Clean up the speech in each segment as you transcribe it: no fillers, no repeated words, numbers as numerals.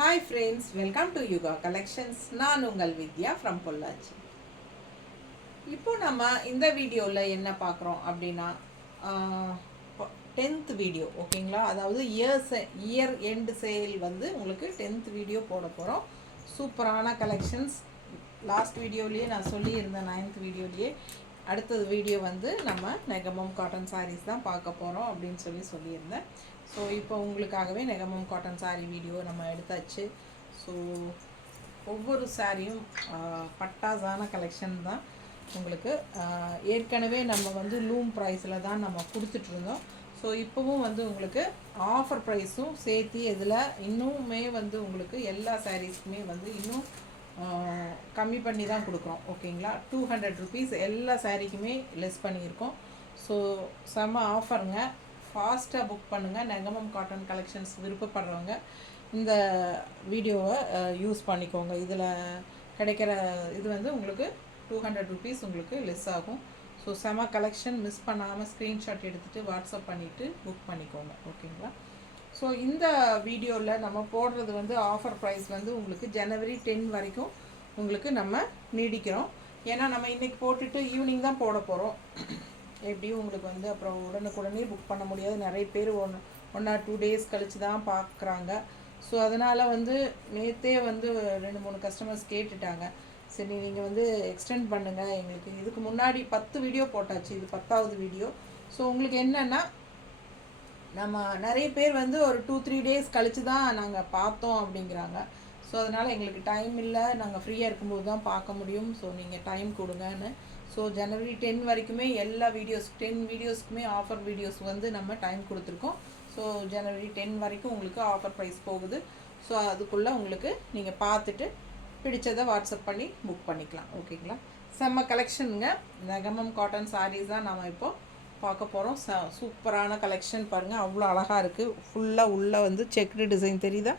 Hi friends, welcome to Yuga Collections. நான் உங்கள் வித்யா from Pollachi. இப்போ நம்ம இந்த வீடியோவில் என்ன பார்க்குறோம் அப்படின்னா 10th வீடியோ ஓகேங்களா. அதாவது இயர் எண்டு சேல் வந்து உங்களுக்கு 10th வீடியோ போட போகிறோம். சூப்பரான கலெக்ஷன்ஸ். லாஸ்ட் வீடியோலேயே நான் சொல்லியிருந்தேன் 9th வீடியோலேயே. அடுத்தது வீடியோ வந்து நம்ம நெகமம் காட்டன் சாரீஸ் தான் பார்க்க போகிறோம் அப்படின்னு சொல்லியிருந்தேன். ஸோ இப்போ உங்களுக்காகவே நெகமம் காட்டன் சாரீ வீடியோ நம்ம எடுத்தாச்சு. ஸோ ஒவ்வொரு சாரியும் பட்டாசான கலெக்ஷன் தான் உங்களுக்கு. ஏற்கனவே நம்ம வந்து லூம் ப்ரைஸில் தான் நம்ம கொடுத்துட்ருந்தோம். ஸோ இப்போவும் வந்து உங்களுக்கு ஆஃபர் ப்ரைஸும் சேர்த்து இதில் இன்னுமே வந்து உங்களுக்கு எல்லா சாரீஸ்க்குமே வந்து இன்னும் கம்மி பண்ணி தான் கொடுக்குறோம் ஓகேங்களா. 200 rupees எல்லா சாரீக்குமே லெஸ் பண்ணியிருக்கோம். ஸோ செம்ம ஆஃபருங்க. ஃபாஸ்ட்டாக புக் பண்ணுங்கள். நெகமம் காட்டன் கலெக்ஷன்ஸ் விருப்பப்படுறவங்க இந்த வீடியோவை யூஸ் பண்ணிக்கோங்க. இதில் கிடைக்கிற இது வந்து உங்களுக்கு 200 rupees உங்களுக்கு லெஸ் ஆகும். ஸோ செம கலெக்ஷன். மிஸ் பண்ணாமல் ஸ்க்ரீன்ஷாட் எடுத்துகிட்டு வாட்ஸ்அப் பண்ணிவிட்டு புக் பண்ணிக்கோங்க ஓகேங்களா. ஸோ இந்த வீடியோவில் நம்ம போடுறது வந்து ஆஃபர் ப்ரைஸ் வந்து உங்களுக்கு ஜனவரி 10 வரைக்கும் உங்களுக்கு நம்ம நீடிக்கிறோம். ஏன்னா நம்ம இன்றைக்கி போட்டுட்டு ஈவினிங் தான் போட போகிறோம். எப்படியும் உங்களுக்கு வந்து அப்புறம் உடனுக்குடனே புக் பண்ண முடியாது. நிறைய பேர் ஒன் ஆர் 2 days கழித்து தான் பார்க்குறாங்க. ஸோ அதனால் வந்து நேற்றே வந்து 2-3 கஸ்டமர்ஸ் கேட்டுட்டாங்க, சரி நீங்கள் வந்து எக்ஸ்டெண்ட் பண்ணுங்கள் எங்களுக்கு. இதுக்கு முன்னாடி 10 வீடியோ போட்டாச்சு, இது 10வது வீடியோ. ஸோ உங்களுக்கு என்னென்னா நம்ம நிறைய பேர் வந்து ஒரு 2-3 days கழித்து தான் நாங்கள் பார்த்தோம் அப்படிங்கிறாங்க. ஸோ அதனால் எங்களுக்கு டைம் இல்லை, நாங்கள் ஃப்ரீயாக இருக்கும்போது தான் பார்க்க முடியும். ஸோ நீங்கள் டைம் கொடுங்கன்னு. ஸோ ஜனவரி 10 வரைக்குமே எல்லா 10 வீடியோஸ்க்குமே ஆஃபர் வீடியோஸ் வந்து நம்ம டைம் கொடுத்துருக்கோம். ஸோ ஜனவரி 10 வரைக்கும் உங்களுக்கு ஆஃபர் ப்ரைஸ் போகுது. ஸோ அதுக்குள்ளே உங்களுக்கு நீங்கள் பார்த்துட்டு பிடிச்சதை வாட்ஸ்அப் பண்ணி புக் பண்ணிக்கலாம் ஓகேங்களா. செம்ம கலெக்ஷனுங்க. நெகமம் காட்டன் சாரீஸ் தான் நம்ம இப்போது பார்க்க போகிறோம். சூப்பரான கலெக்ஷன் பாருங்கள், அவ்வளோ அழகாக இருக்குது. ஃபுல்லாக உள்ளே வந்து செக்டு டிசைன் தெரியுதா.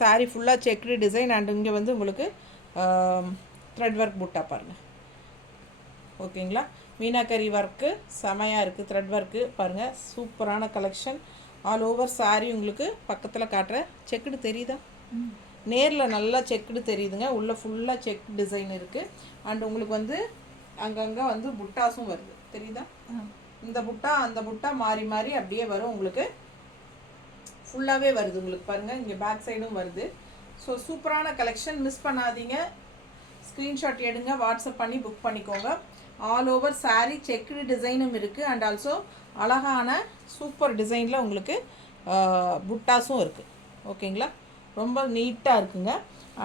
சாரீ ஃபுல்லாக செக்டு டிசைன் அண்ட் இங்கே வந்து உங்களுக்கு த்ரெட் ஒர்க் புட்டா பாருங்கள் ஓகேங்களா. மீனாக்கரி ஒர்க்கு செமையாக இருக்குது. த்ரெட் ஒர்க்கு பாருங்கள், சூப்பரான கலெக்ஷன். ஆல் ஓவர் சாரீ உங்களுக்கு பக்கத்தில் காட்டுற செக்குடு தெரியுதா. நேரில் நல்லா செக்குடு தெரியுதுங்க. உள்ளே ஃபுல்லாக செக் டிசைன் இருக்குது. அண்ட் உங்களுக்கு வந்து அங்கங்கே வந்து புட்டாஸும் வருது தெரியுதா. இந்த புட்டா அந்த புட்டா மாறி மாறி அப்படியே வரும். உங்களுக்கு ஃபுல்லாகவே வருது உங்களுக்கு பாருங்கள். இங்கே பேக் சைடும் வருது. ஸோ சூப்பரான கலெக்ஷன். மிஸ் பண்ணாதீங்க. ஸ்க்ரீன்ஷாட் எடுங்க, வாட்ஸ்அப் பண்ணி புக் பண்ணிக்கோங்க. ஆல் ஓவர் சாரீ செக்குடு டிசைனும் இருக்குது. அண்ட் ஆல்சோ அழகான சூப்பர் டிசைனில் உங்களுக்கு புட்டாஸும் இருக்குது ஓகேங்களா. ரொம்ப நீட்டாக இருக்குங்க.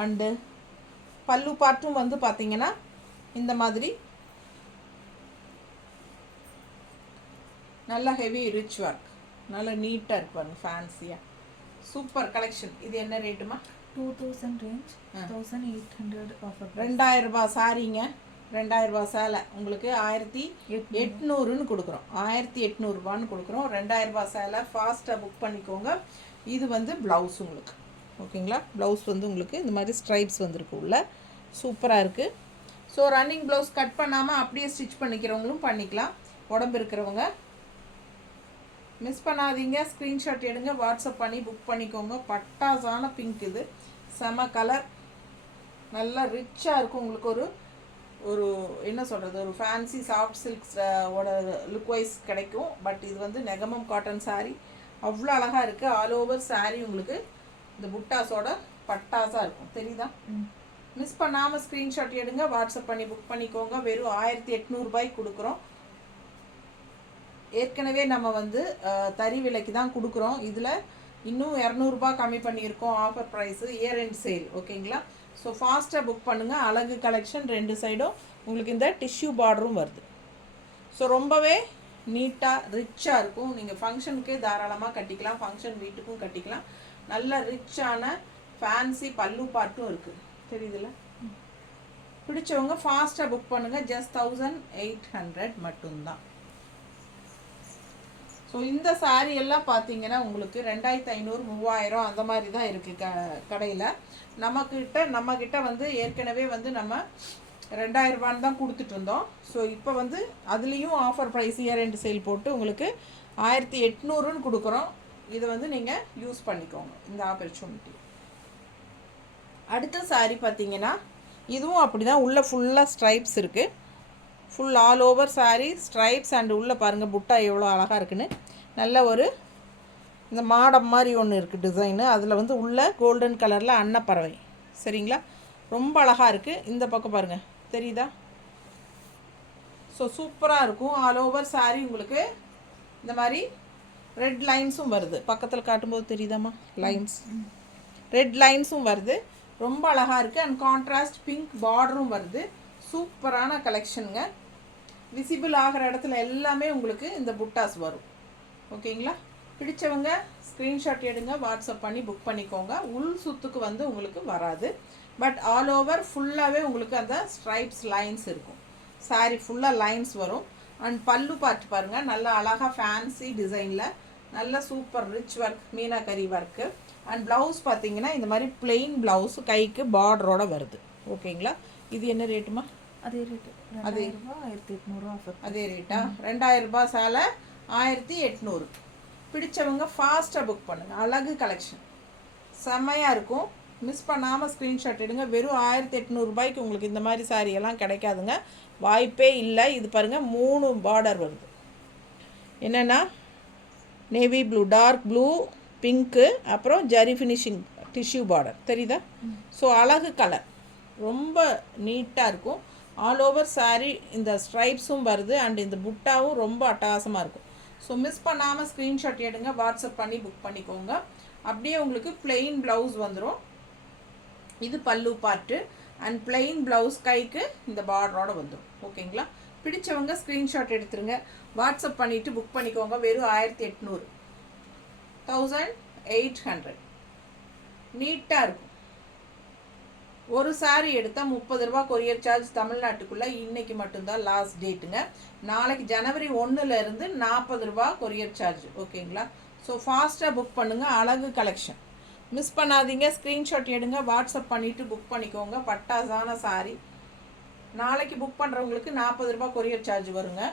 அண்டு பல்லு பார்ட்டும் வந்து பார்த்திங்கன்னா இந்த மாதிரி நல்லா ஹெவி ரிச் ஒர்க், நல்லா நீட்டாக இருப்பாங்க, ஃபேன்சியாக சூப்பர் கலெக்ஷன். இது என்ன ரேட்டுமா? 2000 ரேஞ்ச், 1800 ஆஃபர். 2000 ரூபாய் சாரிங்க. 2000 ரூபாய் சேலை உங்களுக்கு 1800ன்னு கொடுக்குறோம். 1800 ரூபான்னு கொடுக்குறோம். 2000 ரூபாய் சேலை. ஃபாஸ்ட்டாக புக் பண்ணிக்கோங்க. இது வந்து ப்ளவுஸ் உங்களுக்கு ஓகேங்களா. ப்ளவுஸ் வந்து உங்களுக்கு இந்த மாதிரி ஸ்ட்ரைப்ஸ் வந்துருக்கு உள்ள, சூப்பராக இருக்குது. ஸோ ரன்னிங் ப்ளவுஸ் கட் பண்ணாமல் அப்படியே ஸ்டிச் பண்ணிக்கிறவங்களும் பண்ணிக்கலாம், உடம்பு இருக்கிறவங்க. மிஸ் பண்ணாதீங்க. ஸ்க்ரீன்ஷாட் எடுங்க, வாட்ஸ்அப் பண்ணி புக் பண்ணிக்கோங்க. பட்டாசான பிங்க், இது செம கலர், நல்லா ரிச்சாக இருக்கும். உங்களுக்கு ஒரு என்ன சொல்கிறது, ஒரு ஃபேன்சி சாஃப்ட் சில்க்ஸ் ஓட லுக் வைஸ் கிடைக்கும். பட் இது வந்து நெகமம் காட்டன் சாரீ அவ்வளோ அழகாக இருக்குது. ஆல் ஓவர் சாரீ உங்களுக்கு இந்த புட்டாஸோட பட்டாஸாக இருக்கும் தெரியுதா. மிஸ் பண்ணாமல் ஸ்க்ரீன்ஷாட் எடுங்க, வாட்ஸ்அப் பண்ணி புக் பண்ணிக்கோங்க. வெறும் 1800 ரூபாய்க்கு கொடுக்குறோம். ஏற்கனவே நம்ம வந்து தறி விலைக்கு தான் கொடுக்குறோம். இதில் இன்னும் 200 ரூபாய் கம்மி பண்ணியிருக்கோம். Offer price year end sale ஓகேங்களா. ஸோ ஃபாஸ்ட்டாக புக் பண்ணுங்கள். அழகு கலெக்ஷன். 2 சைடும் உங்களுக்கு இந்த டிஷ்யூ பார்டரும் வருது. ஸோ ரொம்பவே நீட்டாக ரிச்சாக இருக்கும். நீங்கள் ஃபங்க்ஷனுக்கே தாராளமாக கட்டிக்கலாம், ஃபங்க்ஷன் வீட்டுக்கும் கட்டிக்கலாம். நல்ல ரிச்சான ஃபேன்சி பல்லு பார்ட்டும் இருக்குது தெரியுதுல்ல. பிடிச்சவங்க ஃபாஸ்ட்டாக புக் பண்ணுங்கள். ஜஸ்ட் 1800 மட்டும்தான். ஸோ இந்த சாரீ எல்லாம் பார்த்தீங்கன்னா உங்களுக்கு 2500 3000 அந்த மாதிரி தான் இருக்குது கடையில். நம்மக்கிட்ட வந்து ஏற்கனவே வந்து நம்ம 2000 ரூபான்னு தான் கொடுத்துட்டு இருந்தோம். ஸோ இப்போ வந்து அதுலேயும் offer price year end sale போட்டு உங்களுக்கு 1800ன்னு கொடுக்குறோம். இதை வந்து நீங்கள் யூஸ் பண்ணிக்கோங்க இந்த ஆப்பர்ச்சுனிட்டி. அடுத்த saree பார்த்தீங்கன்னா இதுவும் அப்படி தான், உள்ளே ஃபுல்லாக ஸ்ட்ரைப்ஸ் இருக்குது. Full all over saree stripes and உள்ளே பாருங்கள் புட்டா எவ்வளோ அழகாக இருக்குன்னு. நல்ல ஒரு இந்த மாடம் மாதிரி ஒன்று இருக்குது டிசைனு. அதில் வந்து உள்ள கோல்டன் கலரில் அன்னப்பறவை. சரிங்களா, ரொம்ப அழகாக இருக்குது. இந்த பக்கம் பாருங்கள், தெரியுதா? ஸோ சூப்பராக இருக்கும். ஆல் ஓவர் saree உங்களுக்கு இந்த மாதிரி ரெட் லைன்ஸும் வருது. பக்கத்தில் காட்டும்போது தெரியுதாம்மா லைன்ஸ், ரெட் லைன்ஸும் வருது. ரொம்ப அழகாக இருக்குது. அண்ட் கான்ட்ராஸ்ட் பிங்க் பார்டரும் வருது. சூப்பரான கலெக்ஷனுங்க. விசிபிள் ஆகிற இடத்துல எல்லாமே உங்களுக்கு இந்த புட்டாஸ் வரும். ஓகேங்களா, பிடிச்சவங்க ஸ்க்ரீன்ஷாட் எடுங்க, வாட்ஸ்அப் பண்ணி புக் பண்ணிக்கோங்க. உள் சுத்துக்கு வந்து உங்களுக்கு வராது, பட் ஆல் ஓவர் ஃபுல்லாகவே உங்களுக்கு அந்த ஸ்ட்ரைப்ஸ் லைன்ஸ் இருக்கும். saree ஃபுல்லாக லைன்ஸ் வரும். அண்ட் பல்லு பார்த்து பாருங்கள், நல்லா அழகாக ஃபேன்சி டிசைனில் நல்ல super rich work, meenakari work. And blouse பார்த்தீங்கன்னா இந்த மாதிரி பிளெயின் ப்ளவுஸ் கைக்கு பார்டரோட வருது. ஓகேங்களா, இது என்ன ரேட்டுமா? அதே ரேட்டு, அதே 1800 ஆஃபர். அதே ரேட்டா? 2000 ரூபாய் சேலை 1800. பிடிச்சவங்க ஃபாஸ்ட்டாக புக் பண்ணுங்கள். அழகு கலெக்ஷன் செம்மையாக இருக்கும். மிஸ் பண்ணாமல் ஸ்க்ரீன்ஷாட் எடுங்க. வெறும் 1800 ரூபாய்க்கு உங்களுக்கு இந்த மாதிரி saree எல்லாம் கிடைக்காதுங்க, வாய்ப்பே இல்லை. இது பாருங்கள் 3 பார்டர் வருது. என்னென்னா navy blue, dark blue, pink, அப்புறம் ஜரி ஃபினிஷிங் டிஷ்யூ பார்டர், தெரியுதா? ஸோ அழகு கலர், ரொம்ப நீட்டாக இருக்கும். ஆல் ஓவர் saree இந்த ஸ்ட்ரைப்ஸும் வருது. அண்ட் இந்த புட்டாவும் ரொம்ப அட்டகாசமாக இருக்கும். ஸோ மிஸ் பண்ணாமல் ஸ்க்ரீன்ஷாட் எடுங்க, வாட்ஸ்அப் பண்ணி புக் பண்ணிக்கோங்க. அப்படியே உங்களுக்கு பிளெயின் ப்ளவுஸ் வந்துடும். இது பல்லு பார்ட்டு அண்ட் பிளெயின் ப்ளவுஸ் கைக்கு இந்த பார்டரோட வந்துடும். ஓகேங்களா, பிடிச்சவங்க ஸ்க்ரீன்ஷாட் எடுத்துருங்க, வாட்ஸ்அப் பண்ணிவிட்டு புக் பண்ணிக்கோங்க. வெறும் 1800, 1800. நீட்டாக இருக்கும். ஒரு saree எடுத்தால் 30 ரூபா கொரியர் சார்ஜ் தமிழ்நாட்டுக்குள்ளே. இன்றைக்கி மட்டும்தான் லாஸ்ட் டேட்டுங்க. நாளைக்கு ஜனவரி 1லேருந்து 40 ரூபா கொரியர் சார்ஜ். ஓகேங்களா, ஸோ ஃபாஸ்ட்டாக புக் பண்ணுங்கள். அழகு கலெக்ஷன் மிஸ் பண்ணாதீங்க. ஸ்க்ரீன்ஷாட் எடுங்க, வாட்ஸ்அப் பண்ணிவிட்டு புக் பண்ணிக்கோங்க. பட்டாசான saree. நாளைக்கு புக் பண்ணுறவங்களுக்கு 40 ரூபா கொரியர் சார்ஜ் வருங்க.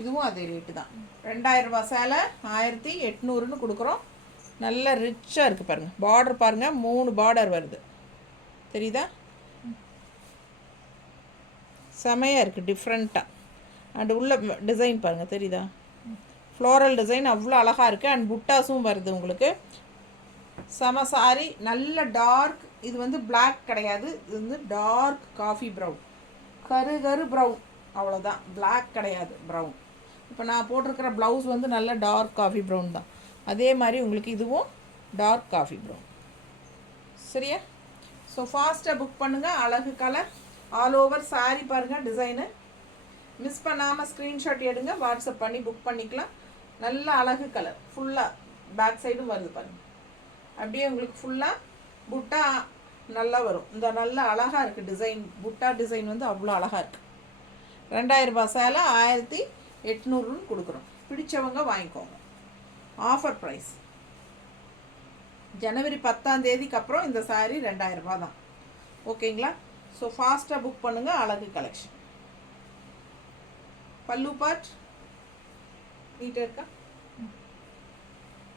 இதுவும் அதே ரேட்டு தான். 2000 ரூபாய் சேலை 1800ன்னு கொடுக்குறோம். நல்ல ரிச்சாக இருக்குது பாருங்கள். பார்டர் பாருங்கள், 3 பார்டர் வருது, தெரியுதா? செமையாக இருக்குது, டிஃப்ரெண்ட்டாக. அண்ட் உள்ள டிசைன் பாருங்கள், தெரியுதா? ஃப்ளோரல் டிசைன் அவ்வளோ அழகாக இருக்குது. அண்ட் புட்டாஸும் வருது உங்களுக்கு. செம saree, நல்ல டார்க். இது வந்து பிளாக் கிடையாது, இது வந்து டார்க் காஃபி ப்ரௌன், கரு ப்ரௌன், அவ்வளோதான். பிளாக் கிடையாது, ப்ரௌன். இப்போ நான் போட்டிருக்கிற ப்ளவுஸ் வந்து நல்ல டார்க் காஃபி ப்ரௌன் தான். அதே மாதிரி உங்களுக்கு இதுவும் டார்க் காஃபி ப்ரௌன். சரியா, ஸோ ஃபாஸ்ட்டாக புக் பண்ணுங்கள். அழகு கலர், ஆல் ஓவர் saree பாருங்கள் டிசைனு. மிஸ் பண்ணாமல் ஸ்க்ரீன்ஷாட் எடுங்க, வாட்ஸ்அப் பண்ணி புக் பண்ணிக்கலாம். நல்ல அழகு கலர், ஃபுல்லாக பேக் சைடும் வருது பாருங்கள். அப்படியே உங்களுக்கு ஃபுல்லாக புட்டா நல்லா வரும். இந்த நல்ல அழகாக இருக்குது டிசைன். புட்டா டிசைன் வந்து அவ்வளோ அழகாக இருக்குது. 2000 ரூபாய் சேலை 1800ன்னு கொடுக்குறோம். பிடிச்சவங்க வாங்கிக்கோங்க. Offer price. ஜனவரி 10ஆம் தேதிக்கு அப்புறம் இந்த saree 2000 ரூபாய் தான். ஓகேங்களா, ஸோ ஃபாஸ்ட்டாக புக் பண்ணுங்கள். அழகு கலெக்ஷன். பல்லு பார்ட் நீட்டாக இருக்கா?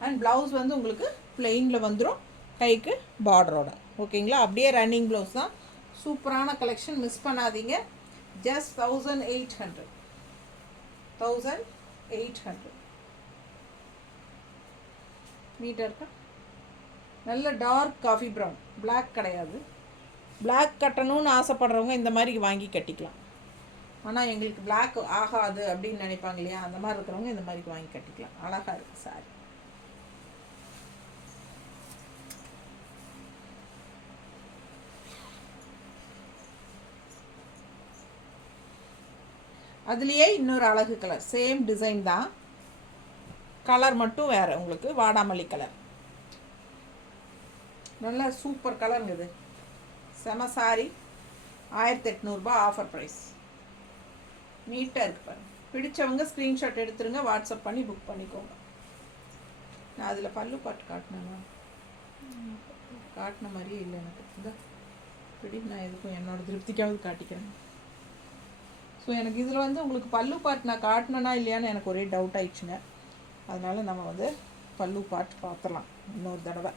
அண்ட் ப்ளவுஸ் வந்து உங்களுக்கு பிளெயினில் வந்துடும், கைக்கு பார்டரோட. ஓகேங்களா, அப்படியே ரன்னிங் ப்ளவுஸ் தான். சூப்பரான கலெக்ஷன், மிஸ் பண்ணாதீங்க. ஜஸ்ட் 1800. 1800. நீட்டாக இருக்கா? நல்ல டார்க் காஃபி ப்ரௌன், பிளாக் கிடையாது. பிளாக் கட்டணும்னு ஆசைப்படுறவங்க இந்த மாதிரி வாங்கி கட்டிக்கலாம். ஆனால் எங்களுக்கு பிளாக் ஆகாது அப்படின்னு நினைப்பாங்க இல்லையா, அந்த மாதிரி இருக்கிறவங்க இந்த மாதிரி வாங்கி கட்டிக்கலாம். அழகாக இருக்குது சாரி. அதுலேயே இன்னொரு அழகு கலர், சேம் டிசைன் தான், கலர் மட்டும் வேறு. உங்களுக்கு வாடாமல்லி கலர், நல்ல சூப்பர் கலருங்க இது. செம சாரி, 1800 ஆஃபர் ப்ரைஸ். நீட்டாக இருக்குது பாருங்கள். பிடிச்சவங்க ஸ்க்ரீன்ஷாட் எடுத்துருங்க, வாட்ஸ்அப் பண்ணி புக் பண்ணிக்கோங்க. நான் அதில் பல்லு பாட்டு காட்டினேன்னா காட்டின மாதிரியே இல்லை எனக்கு. இந்த பிடி நான் எதுக்கும் என்னோடய திருப்திக்காவது காட்டிக்கிறேன். ஸோ எனக்கு இதில் வந்து உங்களுக்கு பல்லு பாட்டு நான் காட்டினேன்னா இல்லையான்னு எனக்கு ஒரே டவுட் ஆயிடுச்சுங்க. அதனால் நம்ம வந்து பல்லு பார்ட் பார்த்துடலாம் இன்னொரு தடவை.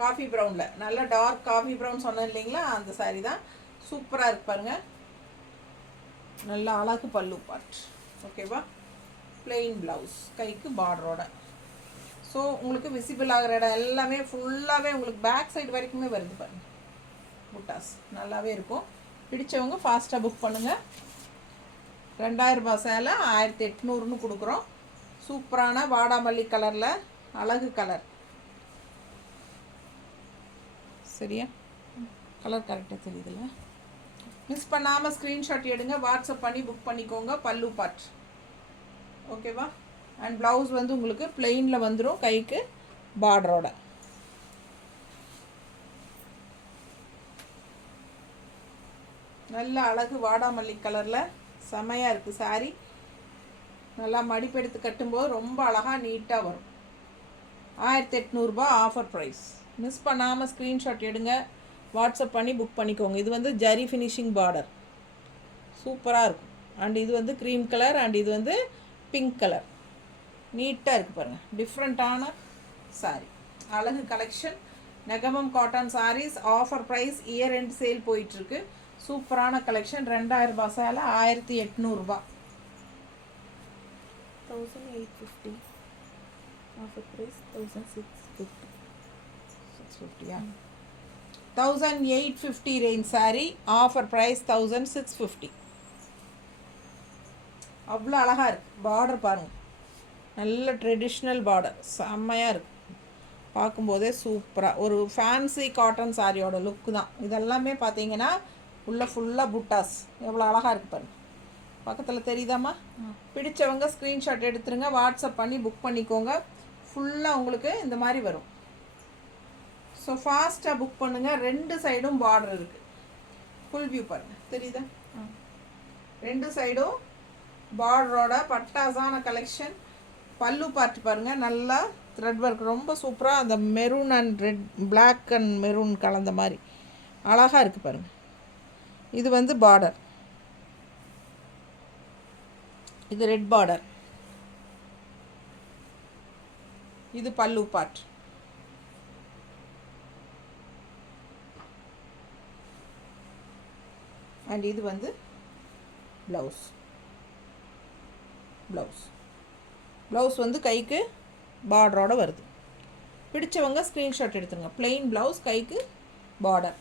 காஃபி ப்ரௌனில் நல்ல டார்க் காஃபி ப்ரௌன் சொன்னேன் இல்லைங்களா, அந்த சாரீ தான். சூப்பராக இருக்கு பாருங்கள். நல்ல அழகு பல்லு பார்ட். ஓகேவா? பிளெயின் ப்ளவுஸ், கைக்கு பார்டரோட. ஸோ உங்களுக்கு விசிபிள் ஆகிற இடம் எல்லாமே ஃபுல்லாகவே உங்களுக்கு பேக் சைடு வரைக்குமே வருது பாருங்கள். புட்டாஸ் நல்லாவே இருக்கும். பிடிச்சவங்க ஃபாஸ்ட்டாக புக் பண்ணுங்கள். 2000 ரூபாய் சேலை 1800ன்னு கொடுக்குறோம். சூப்பரான வாடாமல்லி கலரில் அழகு கலர். சரியா? கலர் கரெக்டாக தெரியுதுல்ல? மிஸ் பண்ணாமல் ஸ்க்ரீன்ஷாட் எடுங்க, வாட்ஸ்அப் பண்ணி புக் பண்ணிக்கோங்க. பல்லு பார்ட். ஓகேவா? அண்ட் ப்ளவுஸ் வந்து உங்களுக்கு பிளெயினில் வந்துடும், கைக்கு பார்டரோட. நல்ல அழகு வாடாமல்லி கலரில் செமையாக இருக்குது சாரீ. நல்லா மடிப்பெடுத்து கட்டும்போது ரொம்ப அழகாக நீட்டாக வரும். 1800 ரூபாய் ஆஃபர் ப்ரைஸ். மிஸ் பண்ணாமல் ஸ்க்ரீன்ஷாட் எடுங்க, வாட்ஸ்அப் பண்ணி புக் பண்ணிக்கோங்க. இது வந்து ஜரி ஃபினிஷிங் பார்டர், சூப்பராக இருக்கும். அண்ட் இது வந்து க்ரீம் கலர் அண்ட் இது வந்து பிங்க் கலர். நீட்டாக இருக்குது பாருங்கள். டிஃப்ரெண்ட்டான சாரீ, அழகு collection. Negamam cotton saris offer price, year end sale போயிட்டுருக்கு. சூப்பரான கலெக்ஷன். 2000 ரூபாய் சேலை 1800 ரூபாய். 1850 ஆஃபர் ப்ரைஸ் 1650. 650யா? 1850 ரேஞ்ச் சாரீ, ஆஃபர் ப்ரைஸ் 1650. அவ்வளோ அழகாக இருக்குது. பார்டர் பாருங்கள், நல்ல ட்ரெடிஷ்னல் பார்டர், செம்மையாக இருக்குது. பார்க்கும்போதே சூப்பராக ஒரு ஃபேன்சி காட்டன் சாரியோட லுக்கு தான். இதெல்லாமே பார்த்தீங்கன்னா உள்ளே ஃபுல்லாக புட்டாஸ். எவ்வளோ அழகாக இருக்குது பாருங்கள். பக்கத்தில் தெரியுதாம்மா? பிடிச்சவங்க ஸ்க்ரீன்ஷாட் எடுத்துருங்க, வாட்ஸ்அப் பண்ணி புக் பண்ணிக்கோங்க. ஃபுல்லாக உங்களுக்கு இந்த மாதிரி வரும். ஸோ ஃபாஸ்ட்டாக புக் பண்ணுங்கள். 2 சைடும் பார்டர் இருக்குது. ஃபுல் வியூ பாருங்கள், தெரியுதா? 2 சைடும் பார்டரோட பட்டாசான கலெக்ஷன். பல்லு பார்ட் பாருங்கள், நல்லா த்ரெட் ஒர்க், ரொம்ப சூப்பராக. அந்த maroon and red, black and maroon கலந்த மாதிரி அழகாக இருக்குது பாருங்கள். இது வந்து பார்டர், இது ரெட் பார்டர். இது பல்லு பார்ட். அண்ட் இது வந்து ப்ளவுஸ். ப்ளவுஸ் வந்து கைக்கு பார்டரோட வருது. பிடிச்சவங்க ஸ்க்ரீன்ஷாட் எடுத்துங்க. பிளெயின் ப்ளவுஸ், கைக்கு பார்டர்.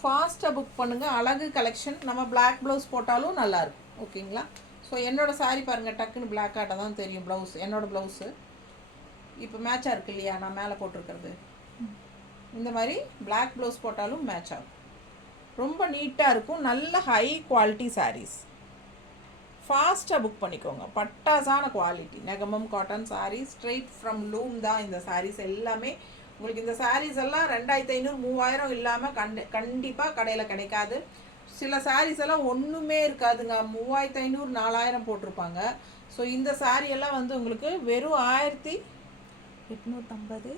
ஃபாஸ்ட்டாக புக் பண்ணுங்கள். அழகு கலெக்ஷன். நம்ம பிளாக் ப்ளவுஸ் போட்டாலும் நல்லாயிருக்கும். ஓகேங்களா? ஸோ என்னோடய சாரீ பாருங்கள், டக்குன்னு பிளாக் ஆட்ட தான் தெரியும் ப்ளவுஸ். என்னோடய ப்ளவுஸு இப்போ மேட்சாக இருக்குது இல்லையா, நான் மேலே போட்டிருக்கிறது. இந்த மாதிரி பிளாக் ப்ளவுஸ் போட்டாலும் மேட்ச் ஆகும். ரொம்ப நீட்டாக இருக்கும். நல்ல ஹை குவாலிட்டி சாரீஸ். ஃபாஸ்ட்டாக புக் பண்ணிக்கோங்க. பட்டாசான quality. Negamam cotton saris, straight from loom தான் இந்த சாரீஸ் எல்லாமே. உங்களுக்கு இந்த சாரீஸ் எல்லாம் 2500 3000 இல்லாமல் கண்டிப்பாக கடையில் கிடைக்காது. சில சாரீஸ் எல்லாம் ஒன்றுமே இருக்காதுங்க, 3500 4000 போட்டிருப்பாங்க. ஸோ இந்த சாரீ எல்லாம் வந்து உங்களுக்கு வெறும் 1850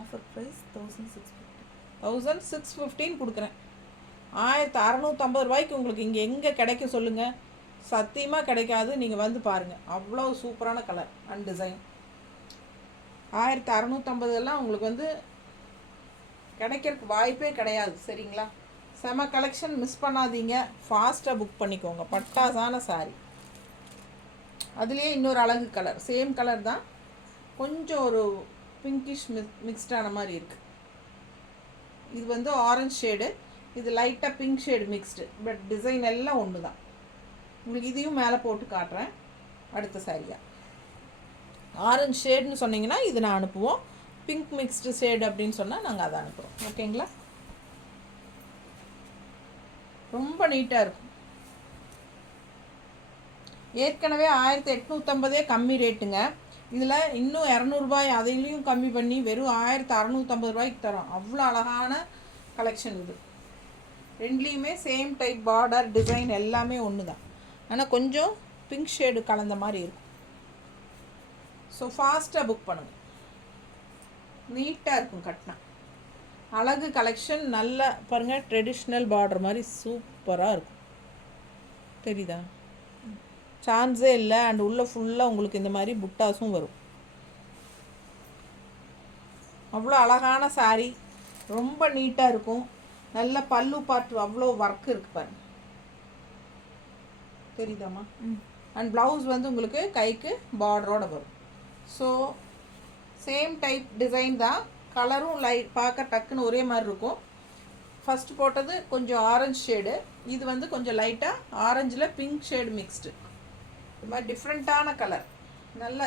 ஆஃபர் ப்ரைஸ் 1615 கொடுக்குறேன். 1650 ரூபாய்க்கு உங்களுக்கு இங்கே எங்கே கிடைக்கும் சொல்லுங்கள்? சத்தியமாக கிடைக்காது. நீங்கள் வந்து பாருங்கள், அவ்வளோ சூப்பரான கலர் அண்ட் டிசைன். 1650 உங்களுக்கு வந்து கிடைக்கிறதுக்கு வாய்ப்பே கிடையாது. சரிங்களா? செம கலெக்ஷன், மிஸ் பண்ணாதீங்க. ஃபாஸ்ட்டாக புக் பண்ணிக்கோங்க. பட்டாசான சாரீ. அதுலேயே இன்னொரு அழகு கலர், சேம் கலர் தான், கொஞ்சம் ஒரு பிங்கிஷ் மிக்ஸ்டான மாதிரி இருக்குது. இது வந்து ஆரஞ்ச் ஷேடு, இது லைட்டாக pink shade mixed, but design எல்லாம் ஒன்று தான். உங்களுக்கு இதையும் மேலே போட்டு காட்டுறேன். அடுத்த சாரியாக ஆரஞ்சு ஷேடுன்னு சொன்னீங்கன்னா இது நான் அனுப்புவோம். பிங்க் மிக்ஸ்டு ஷேடு அப்படின்னு சொன்னால் நாங்கள் அதை அனுப்புகிறோம். ஓகேங்களா? ரொம்ப நீட்டாக இருக்கும். ஏற்கனவே 1850 கம்மி ரேட்டுங்க. இதில் இன்னும் 200 ரூபாய் அதையிலையும் கம்மி பண்ணி வெறும் 1650 ரூபாய்க்கு தரோம். அவ்வளோ அழகான கலெக்ஷன் இது. ரெண்டுலேயுமே சேம் டைப் பார்டர், டிசைன் எல்லாமே ஒன்று தான். ஆனால் கொஞ்சம் பிங்க் ஷேடு கலந்த மாதிரி இருக்கும். ஸோ ஃபாஸ்ட்டாக புக் பண்ணுங்கள். நீட்டாக இருக்கும் கட்டினா. அழகு கலெக்ஷன். நல்ல பாருங்கள், ட்ரெடிஷ்னல் பார்டர் மாதிரி சூப்பராக இருக்கும். தெரியுதா? சான்ஸே இல்லை. அண்ட் உள்ளே ஃபுல்லாக உங்களுக்கு இந்த மாதிரி புட்டாஸும் வரும். அவ்வளோ அழகான சாரீ, ரொம்ப நீட்டாக இருக்கும். நல்ல பல்லு பார்ட் அவ்வளோ ஒர்க் இருக்குது பாருங்க, தெரியுதாம்மா? அண்ட் ப்ளவுஸ் வந்து உங்களுக்கு கைக்கு பார்டரோட வரும். ஸோ சேம் டைப் டிசைன் தான், கலரும் லைட் பார்க்க டக்குன்னு ஒரே மாதிரி இருக்கும். ஃபஸ்ட்டு போட்டது கொஞ்சம் ஆரஞ்சு ஷேடு, இது வந்து கொஞ்சம் லைட்டாக ஆரஞ்சில் பிங்க் ஷேடு மிக்ஸ்டு. இது மாதிரி டிஃப்ரெண்ட்டான கலர், நல்லா